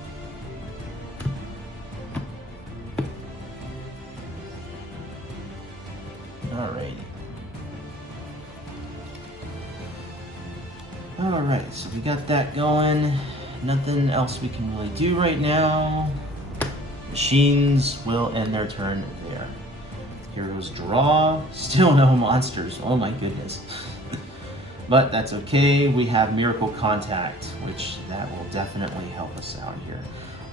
Alrighty. Alright, so we got that going. Nothing else we can really do right now. Machines will end their turn there. Heroes draw. Still no monsters. Oh my goodness. But that's okay. We have Miracle Contact, which that will definitely help us out here.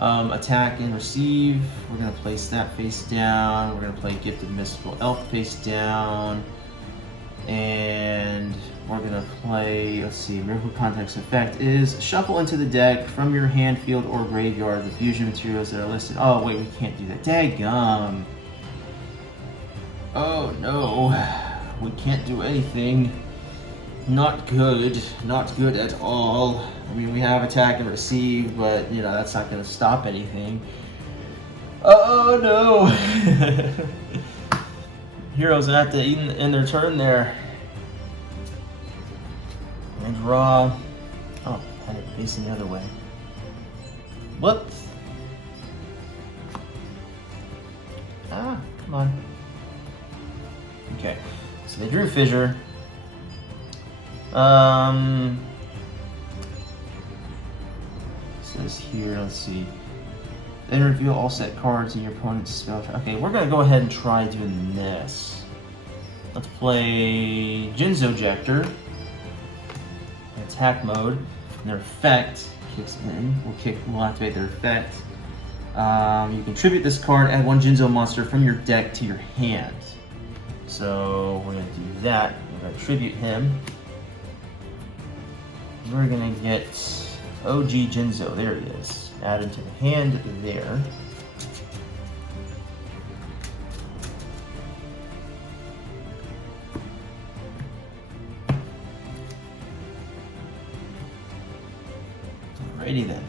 Attack and Receive. We're going to place that face down. We're going to play Gifted Mystical Elf face down. And we're going to play, let's see, Miracle Contact's effect is shuffle into the deck from your hand, field, or graveyard the fusion materials that are listed. Oh, wait, we can't do that. Daggum. Oh no, we can't do anything. Not good, not good at all. I mean, we have attack and receive, but you know, that's not gonna stop anything. Oh no! Heroes have to end their turn there. And draw. Oh, I had it facing the other way. Whoops. Ah, come on. Okay, so they drew Fissure. Says here, let's see. Then reveal all set cards in your opponent's spell trap. Okay, we're gonna go ahead and try doing this. Let's play Yugioh Decks. Attack mode. And their effect kicks in. We'll activate their effect. You can tribute this card, add one Yugioh monster from your deck to your hand. So we're gonna do that. We're gonna tribute him. We're gonna get OG Yugioh. There he is. Add him to the hand there. Alrighty then.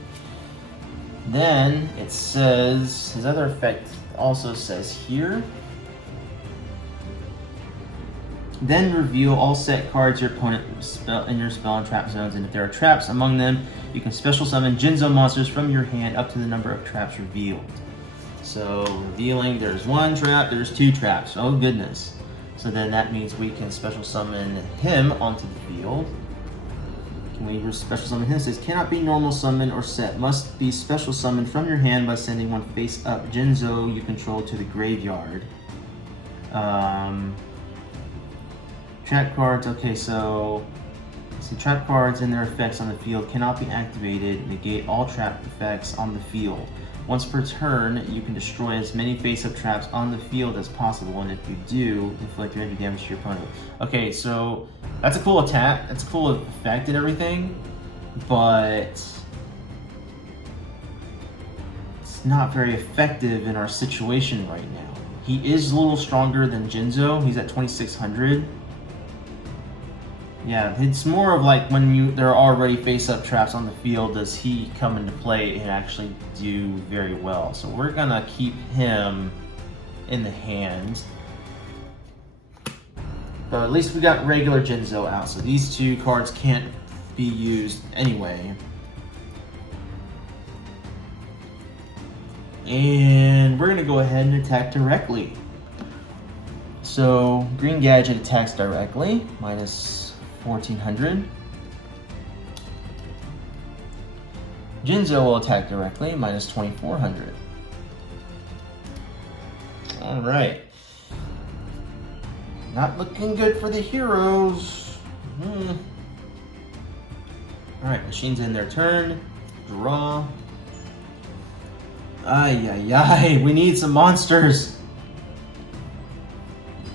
Then it says his other effect also says here. Then reveal all set cards your opponent in your spell and trap zones, and if there are traps among them, you can special summon Yugioh monsters from your hand up to the number of traps revealed. So revealing, there's one trap, there's two traps. Oh goodness. So then that means we can special summon him onto the field. Can we special summon him? It says cannot be normal summon or set. Must be special summoned from your hand by sending one face up Yugioh you control to the graveyard. Trap cards, okay, so trap cards and their effects on the field cannot be activated. Negate all trap effects on the field. Once per turn, you can destroy as many face-up traps on the field as possible, and if you do, inflict heavy damage to your opponent. Okay, so that's a cool attack, that's a cool effect and everything, but it's not very effective in our situation right now. He is a little stronger than Yugioh. He's at 2600. Yeah, it's more of like when there are already face-up traps on the field, does he come into play and actually do very well. So we're gonna keep him in the hand. But at least we got regular Yugioh out, so these two cards can't be used anyway. And we're gonna go ahead and attack directly. So Green Gadget attacks directly, minus 1400. Yugioh will attack directly, minus 2400. Alright. Not looking good for the heroes. Alright, machines in their turn. Draw. Ay, ay, ay. We need some monsters.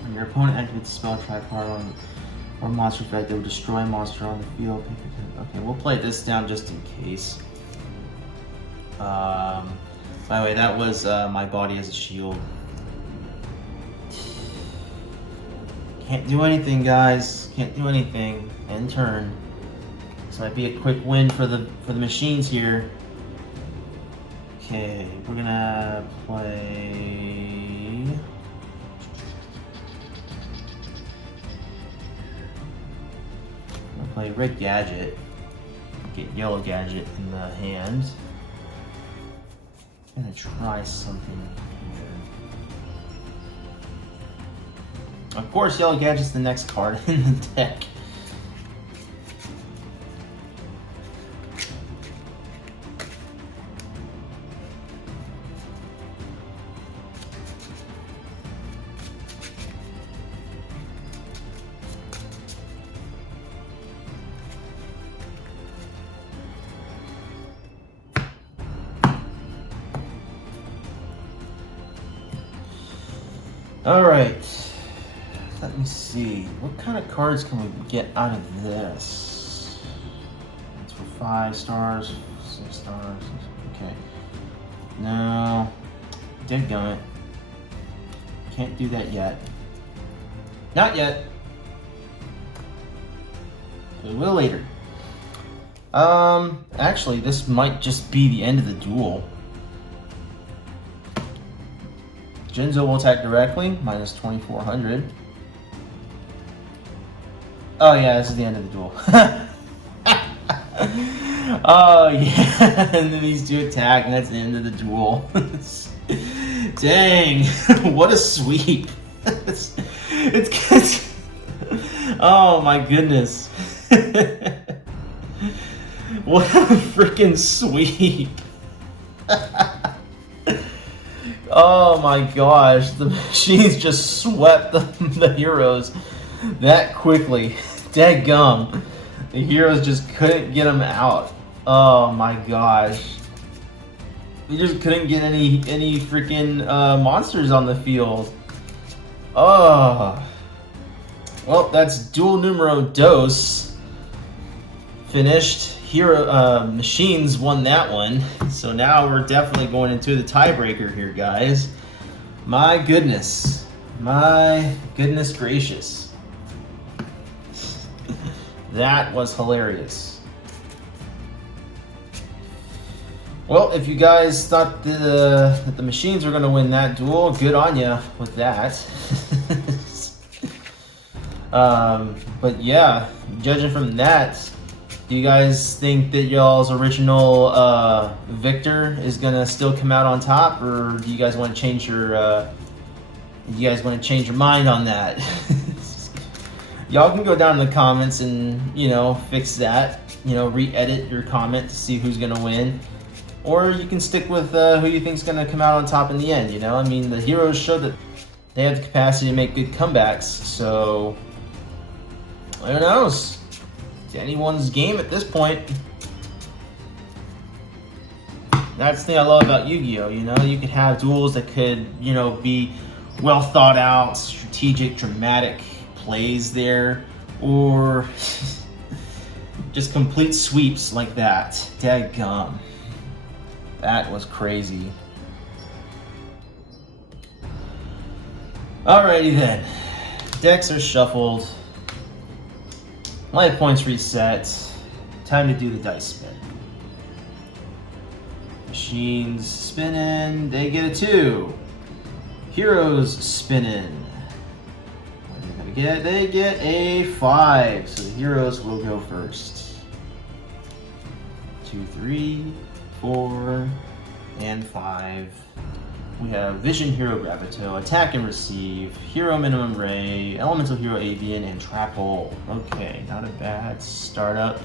When your opponent activates a spell trap card on or monster effect that will destroy a monster on the field. Okay, we'll play this down just in case. By the way, that was my body as a shield. Can't do anything, guys. Can't do anything. End turn. This might be a quick win for the machines here. Okay, we're gonna play. Play Red Gadget, get Yellow Gadget in the hand. I'm gonna try something here. Of course, Yellow Gadget's the next card in the deck. Alright, let me see. What kind of cards can we get out of this? It's for 5 stars, 6 stars. Okay. No. Dadgummit. Can't do that yet. Not yet. We will later. Actually, this might just be the end of the duel. Jinzo will attack directly, minus 2400. Oh yeah, this is the end of the duel. Oh yeah, and then these two attack, and that's the end of the duel. Dang, what a sweep! it's oh my goodness. What a freaking sweep. Oh my gosh, the machines just swept the heroes that quickly. Dadgum. The heroes just couldn't get them out. Oh my gosh. We just couldn't get any freaking monsters on the field. Oh. Well, that's duel numero dos. Finished. Hero machines won that one. So now we're definitely going into the tiebreaker here, guys. My goodness. My goodness gracious. That was hilarious. Well, if you guys thought that the machines were going to win that duel, good on you with that. But yeah, judging from that, do you guys think that y'all's original victor is gonna still come out on top, or do you guys want to change your mind on that? Y'all can go down in the comments and fix that. Re-edit your comment to see who's gonna win, or you can stick with who you think's gonna come out on top in the end. I mean, the heroes show that they have the capacity to make good comebacks. So who knows? It's anyone's game at this point. That's the thing I love about Yu-Gi-Oh! You could have duels that could, be well thought out, strategic, dramatic plays there, or just complete sweeps like that. Dadgum. That was crazy. Alrighty then. Decks are shuffled. Life points reset. Time to do the dice spin. Machines spinning. They get a 2. Heroes spinning. What are they gonna get? They get a 5. So the heroes will go first. 2, 3, 4, and 5. We have Vision Hero Gravito, Attack and Receive, Hero Minimum Ray, Elemental Hero Avian, and Trap Hole. Okay, not a bad startup.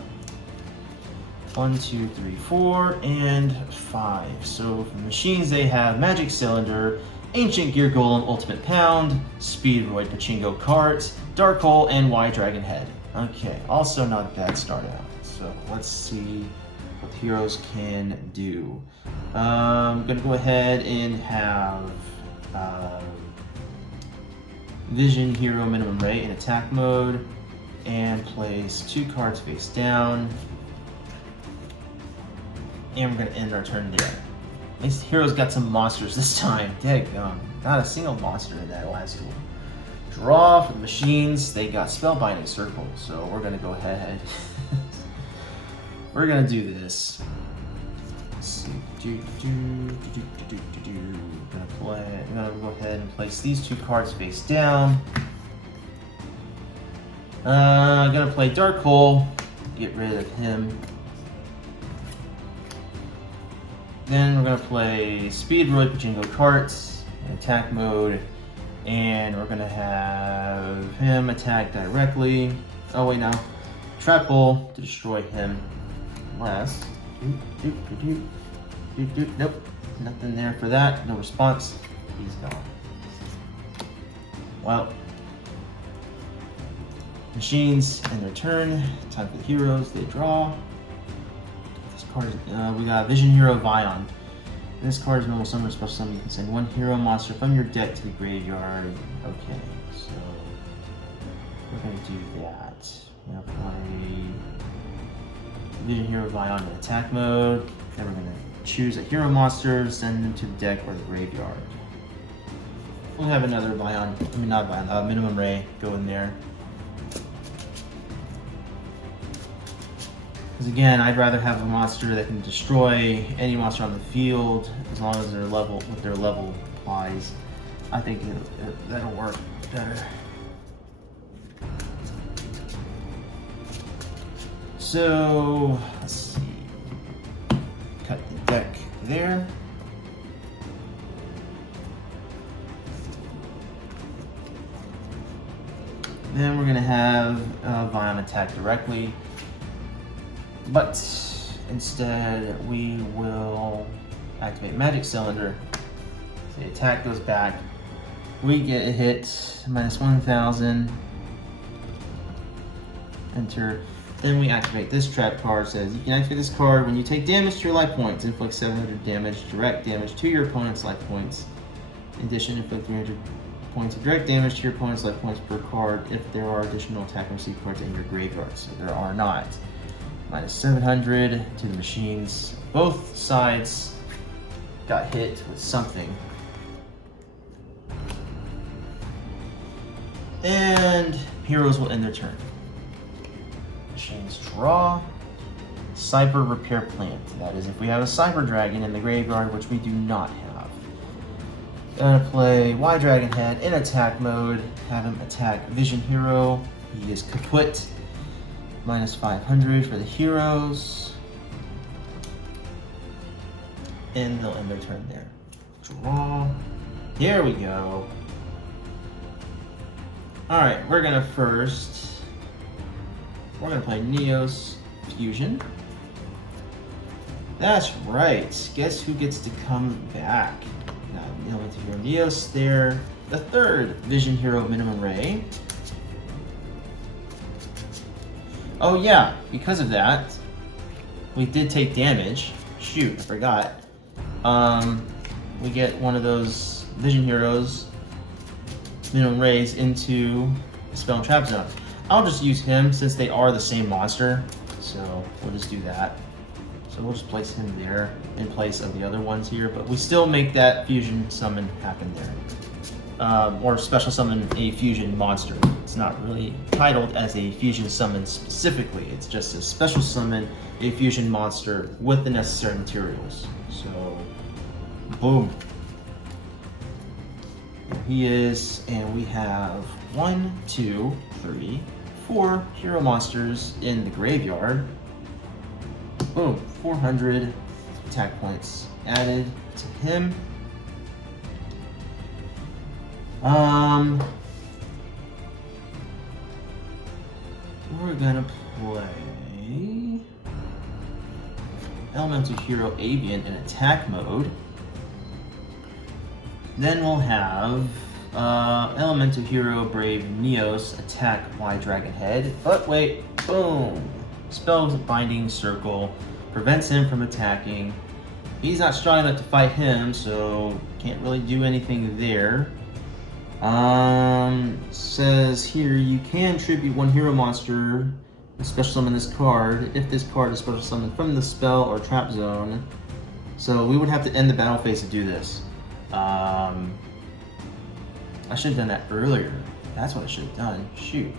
1, 2, 3, 4, and 5. So for machines, they have Magic Cylinder, Ancient Gear Golem, Ultimate Pound, Speedroid Pachinko Cart, Dark Hole, and Y Dragon Head. Okay, also not a bad start out. So let's see what the heroes can do. I'm gonna go ahead and have Vision Hero Minimum Ray in attack mode and place 2 cards face down. And we're gonna end our turn there. At least the heroes got some monsters this time. Daggum. Not a single monster in that last duel. Draw for the machines. They got Spellbinding Circle, so we're gonna go ahead. We're gonna do this. Let's see. I'm gonna go ahead and place these 2 cards face down. I'm gonna play Dark Hole. Get rid of him. Then we're gonna play Speedroid Pachinko Carts in attack mode, and we're gonna have him attack directly. Oh wait, no. Trap Hole to destroy him. Last. Nope. Nothing there for that. No response. He's gone. Well. Machines in their turn. Time for the heroes. They draw. This card we got Vision Hero Vion. This card is normal summon or special summon. You can send 1 hero monster from your deck to the graveyard. Okay, so we're gonna do that. We're gonna play Vision Hero Vion in attack mode. Then we're gonna choose a hero monster, send them to the deck or the graveyard. we'll have another minimum ray go in there. Because again, I'd rather have a monster that can destroy any monster on the field as long as their level applies. I think that'll work better. So let's see. Cut the deck there. Then we're gonna have Vion attack directly, but instead we will activate Magic Cylinder. So the attack goes back. We get a hit, -1000. Enter. Then we activate this trap card. It says you can activate this card when you take damage to your life points. Inflict 700 damage, direct damage to your opponent's life points. In addition, inflict 300 points of direct damage to your opponent's life points per card if there are additional attack and receive cards in your graveyard. So there are not. -700 to the machines. Both sides got hit with something. And heroes will end their turn. Machines draw. Cyber Repair Plant. That is if we have a Cyber Dragon in the graveyard, which we do not have. Gonna play Y Dragon Head in attack mode. Have him attack Vision Hero. He is kaput. -500 for the heroes. And they'll end their turn there. Draw. Here we go. Alright, we're gonna play Neos Fusion. That's right. Guess who gets to come back? Got Neos there. The third Vision Hero minimum ray. Oh yeah, because of that, we did take damage. Shoot, I forgot. We get one of those Vision Heroes minimum rays into Spell and Trap Zone. I'll just use him since they are the same monster, so we'll just do that. So we'll just place him there in place of the other ones here, but we still make that fusion summon happen there. Or special summon a fusion monster. It's not really titled as a fusion summon specifically, it's just a special summon a fusion monster with the necessary materials. So, boom. There he is, and we have 1, 2, 3, 4 hero monsters in the graveyard. Boom, 400 attack points added to him. We're gonna play Elemental Hero Avian in attack mode. Then we'll have Elemental Hero Brave Neos attack Y Dragon Head. But wait, boom! Spell Binding Circle prevents him from attacking. He's not strong enough to fight him, so can't really do anything there. Says here you can tribute one hero monster and special summon this card if this card is special summoned from the spell or trap zone. So we would have to end the battle phase to do this. I should have done that earlier. That's what I should have done. Shoot.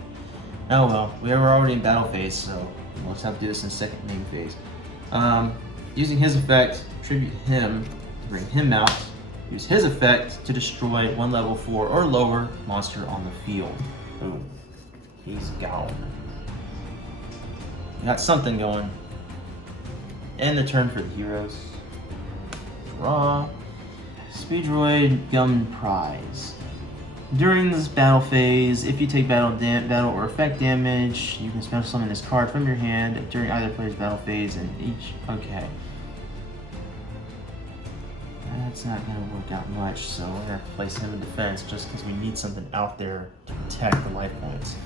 Oh well, we were already in battle phase, so we'll just have to do this in second main phase. Using his effect, tribute him, bring him out. Use his effect to destroy one level 4 or lower monster on the field. Boom. He's gone. We got something going. End the turn for the heroes. Draw. Speedroid Gum Prize. During this battle phase, if you take battle or effect damage, you can special summon this card from your hand during either player's battle phase and each. Okay. That's not going to work out much, so we're going to have to place him in defense just because we need something out there to protect the life points.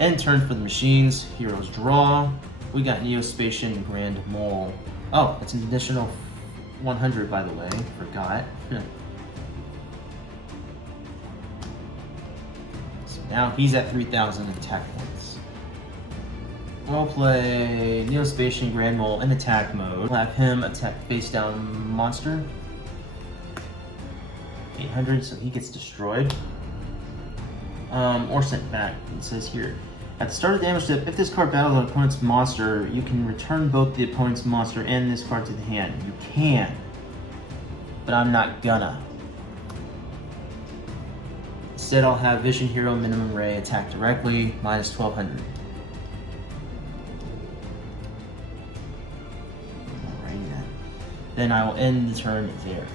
End turn for the machines. Heroes draw. We got Neospatian Grand Mole. Oh, it's an additional 100, by the way. Forgot. So now he's at 3,000 attack points. We'll play Neospatian Grand Mole in attack mode. We'll have him attack face down monster. 800, so he gets destroyed. Or sent back. It says here, at the start of the damage step, if this card battles an opponent's monster, you can return both the opponent's monster and this card to the hand. You can, but I'm not gonna. Instead, I'll have Vision Hero minimum ray attack directly, minus 1200. Alrighty then. Then I will end the turn there.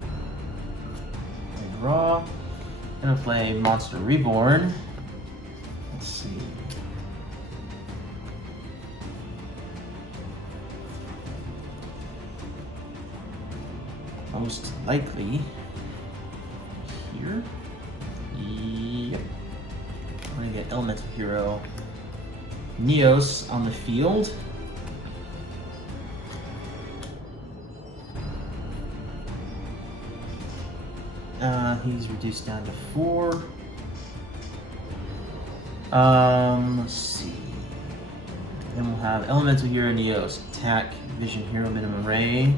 And draw. I'm gonna play Monster Reborn. Let's see. Most likely here. Yep. I'm gonna get Elemental Hero Neos on the field. He's reduced down to 4. Let's see. Then we'll have Elemental Hero Neos attack Vision Hero minimum ray.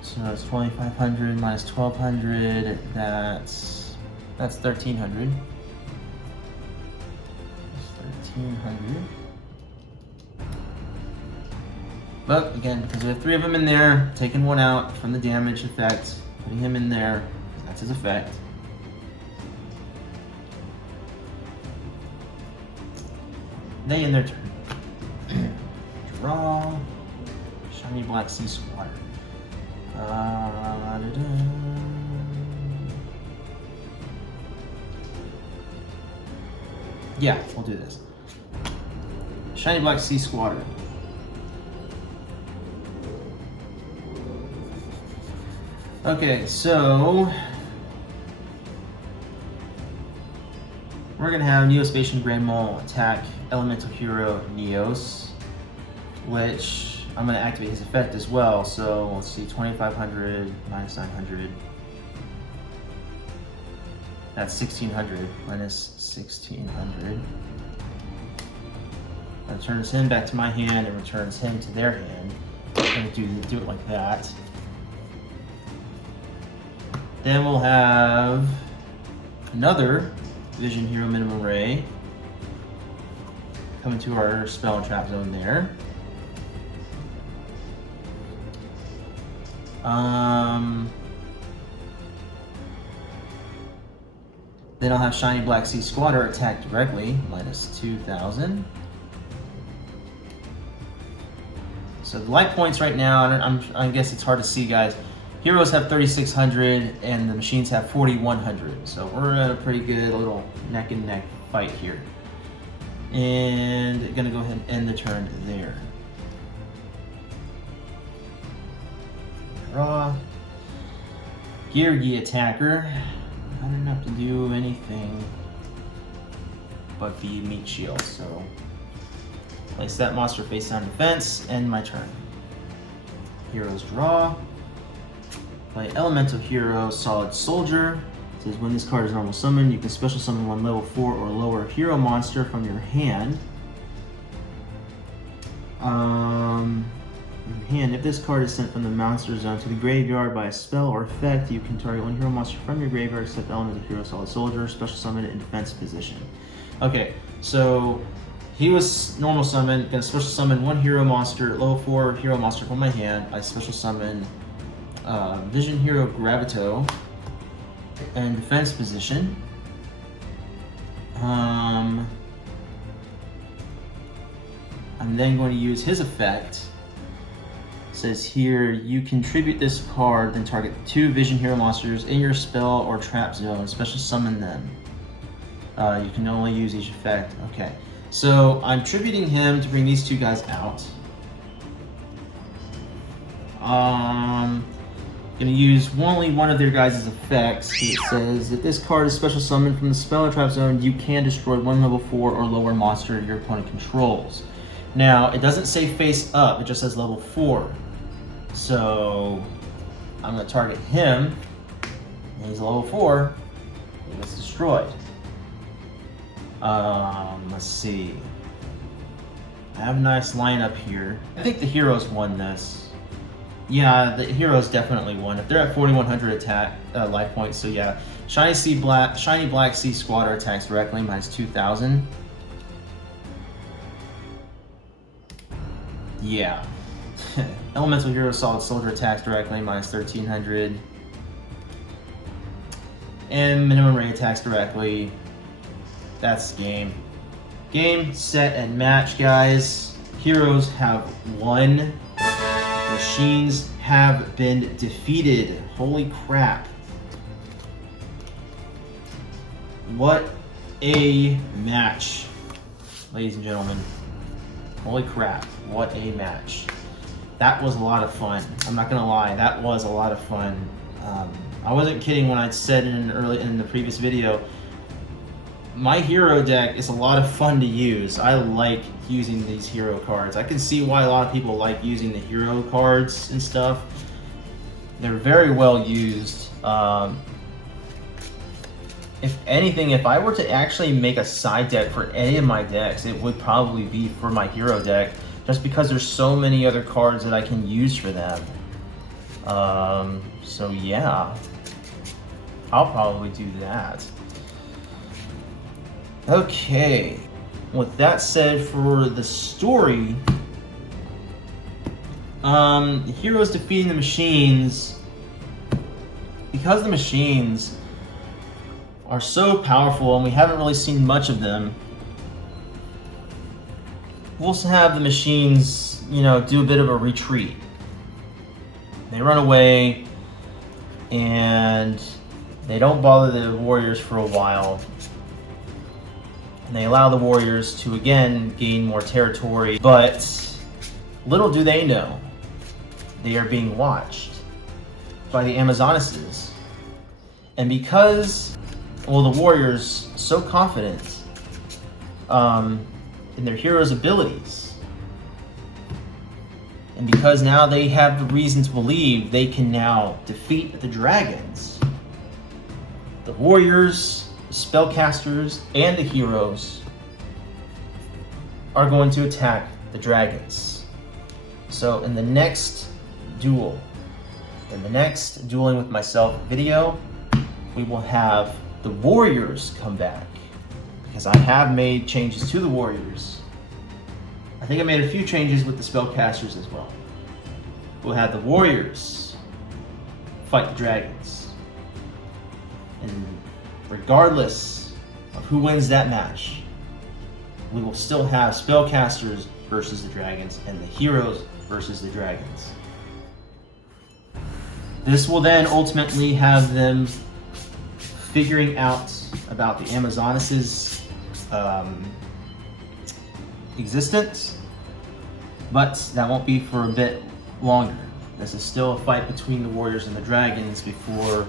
So that's 2500 minus 1200. That's 1300. That's 1300. But again, because we have 3 of them in there, taking 1 out from the damage effect, putting him in there, that's his effect. They end their turn. Draw. Shiny Black Sea Squatter. Yeah, we'll do this. Shiny Black Sea Squatter. Okay, so we're gonna have Neospatian Grand Mole attack Elemental Hero Neos, which I'm gonna activate his effect as well. So let's see, 2500 minus 900. That's 1600 minus 1600. That returns him back to my hand and returns him to their hand. I'm gonna do it like that. Then we'll have another Vision Hero minimum ray coming to our spell and trap zone there. Then I'll have Shiny Black Sea Squatter attack directly, minus 2000. So the light points right now, I guess it's hard to see, guys. Heroes have 3600 and the machines have 4100. So we're at a pretty good little neck and neck fight here. And gonna go ahead and end the turn there. Draw. Geargi attacker. Not enough to do anything but be meat shield. So place that monster face on defense, end my turn. Heroes draw. Play Elemental Hero Solid Soldier. It says when this card is normal summon, you can special summon 1 level 4 or lower hero monster from your hand. If this card is sent from the monster zone to the graveyard by a spell or effect, you can target 1 hero monster from your graveyard except Elemental Hero Solid Soldier, special summon it in defense position. Okay, so he was normal summon, gonna special summon 1 hero monster, level 4 hero monster from my hand. I special summon Vision Hero Gravito in defense position. I'm then going to use his effect. It says here, you contribute this card, then target 2 Vision Hero monsters in your spell or trap zone, special summon them. You can only use each effect. Okay, so I'm tributing him to bring these 2 guys out. Gonna use only one of their guys' effects. It says if this card is special summoned from the spell or trap zone, you can destroy 1 level 4 or lower monster your opponent controls. Now, it doesn't say face up, it just says level 4. So I'm gonna target him. He's a level 4. He gets destroyed. Let's see. I have a nice lineup here. I think the heroes won this. Yeah, the heroes definitely won. If they're at 4,100 attack life points, so yeah. Shiny Black Sea Squatter attacks directly, minus 2,000. Yeah. Elemental Hero Solid Soldier attacks directly, minus 1,300. And minimum rate attacks directly. That's game. Game, set, and match, guys. Heroes have won. Machines have been defeated. Holy crap. What a match, ladies and gentlemen. Holy crap, what a match. That was a lot of fun. I'm not gonna lie, that was a lot of fun. I wasn't kidding when I said in the previous video, my hero deck is a lot of fun to use. I like using these hero cards. I can see why a lot of people like using the hero cards and stuff. They're very well used. If anything, if I were to actually make a side deck for any of my decks, it would probably be for my hero deck, just because there's so many other cards that I can use for them. So yeah, I'll probably do that. Okay, with that said, for the story, heroes defeating the machines, because the machines are so powerful and we haven't really seen much of them, we'll also have the machines, you know, do a bit of a retreat. They run away and they don't bother the warriors for a while. And they allow the warriors to again gain more territory, but little do they know, they are being watched by the Amazonesses. And because, well, the warriors so confident in their heroes' abilities, and because now they have the reason to believe they can now defeat the dragons, the warriors, the spellcasters, and the heroes are going to attack the dragons. So in the next duel, in the next Dueling with Myself video, we will have the warriors come back, because I have made changes to the warriors. I think I made a few changes with the spellcasters as well. We'll have the warriors fight the dragons, and regardless of who wins that match, we will still have spellcasters versus the dragons and the heroes versus the dragons. This will then ultimately have them figuring out about the Amazonesses' existence, but that won't be for a bit longer. This is still a fight between the warriors and the dragons before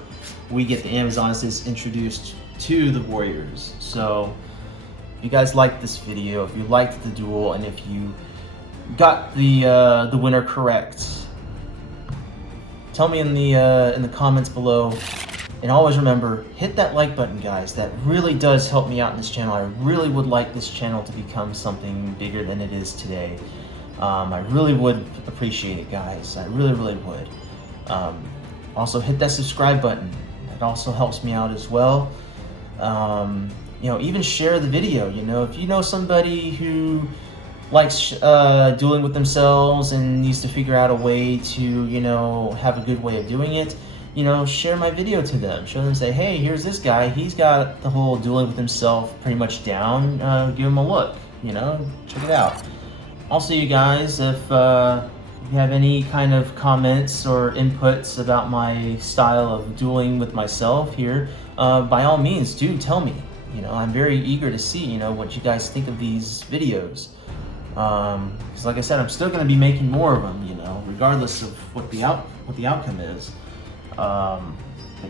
we get the Amazonesses introduced to the warriors. So if you guys liked this video, if you liked the duel, and if you got the winner correct, tell me in the comments below. And always remember, hit that like button, guys. That really does help me out in this channel. I really would like this channel to become something bigger than it is today. I really would appreciate it, guys. I really, really would. Also, hit that subscribe button. That also helps me out as well. You know, even share the video. You know, if you know somebody who likes dueling with themselves and needs to figure out a way to, you know, have a good way of doing it, you know, share my video to them. Show them, say, hey, here's this guy. He's got the whole dueling with himself pretty much down. Give him a look, you know, check it out. Also, you guys, if you have any kind of comments or inputs about my style of dueling with myself here, by all means, do tell me. You know, I'm very eager to see, you know, what you guys think of these videos. Because like I said, I'm still going to be making more of them, you know, regardless of what the outcome is. But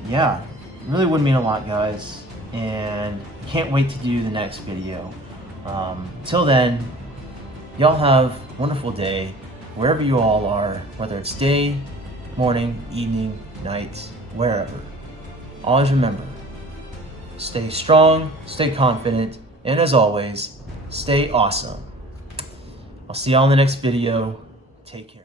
yeah, it really would mean a lot, guys, and can't wait to do the next video. Till then, y'all have a wonderful day wherever you all are, whether it's day, morning, evening, night, wherever. Always remember, stay strong, stay confident, and as always, stay awesome. I'll see y'all in the next video. Take care.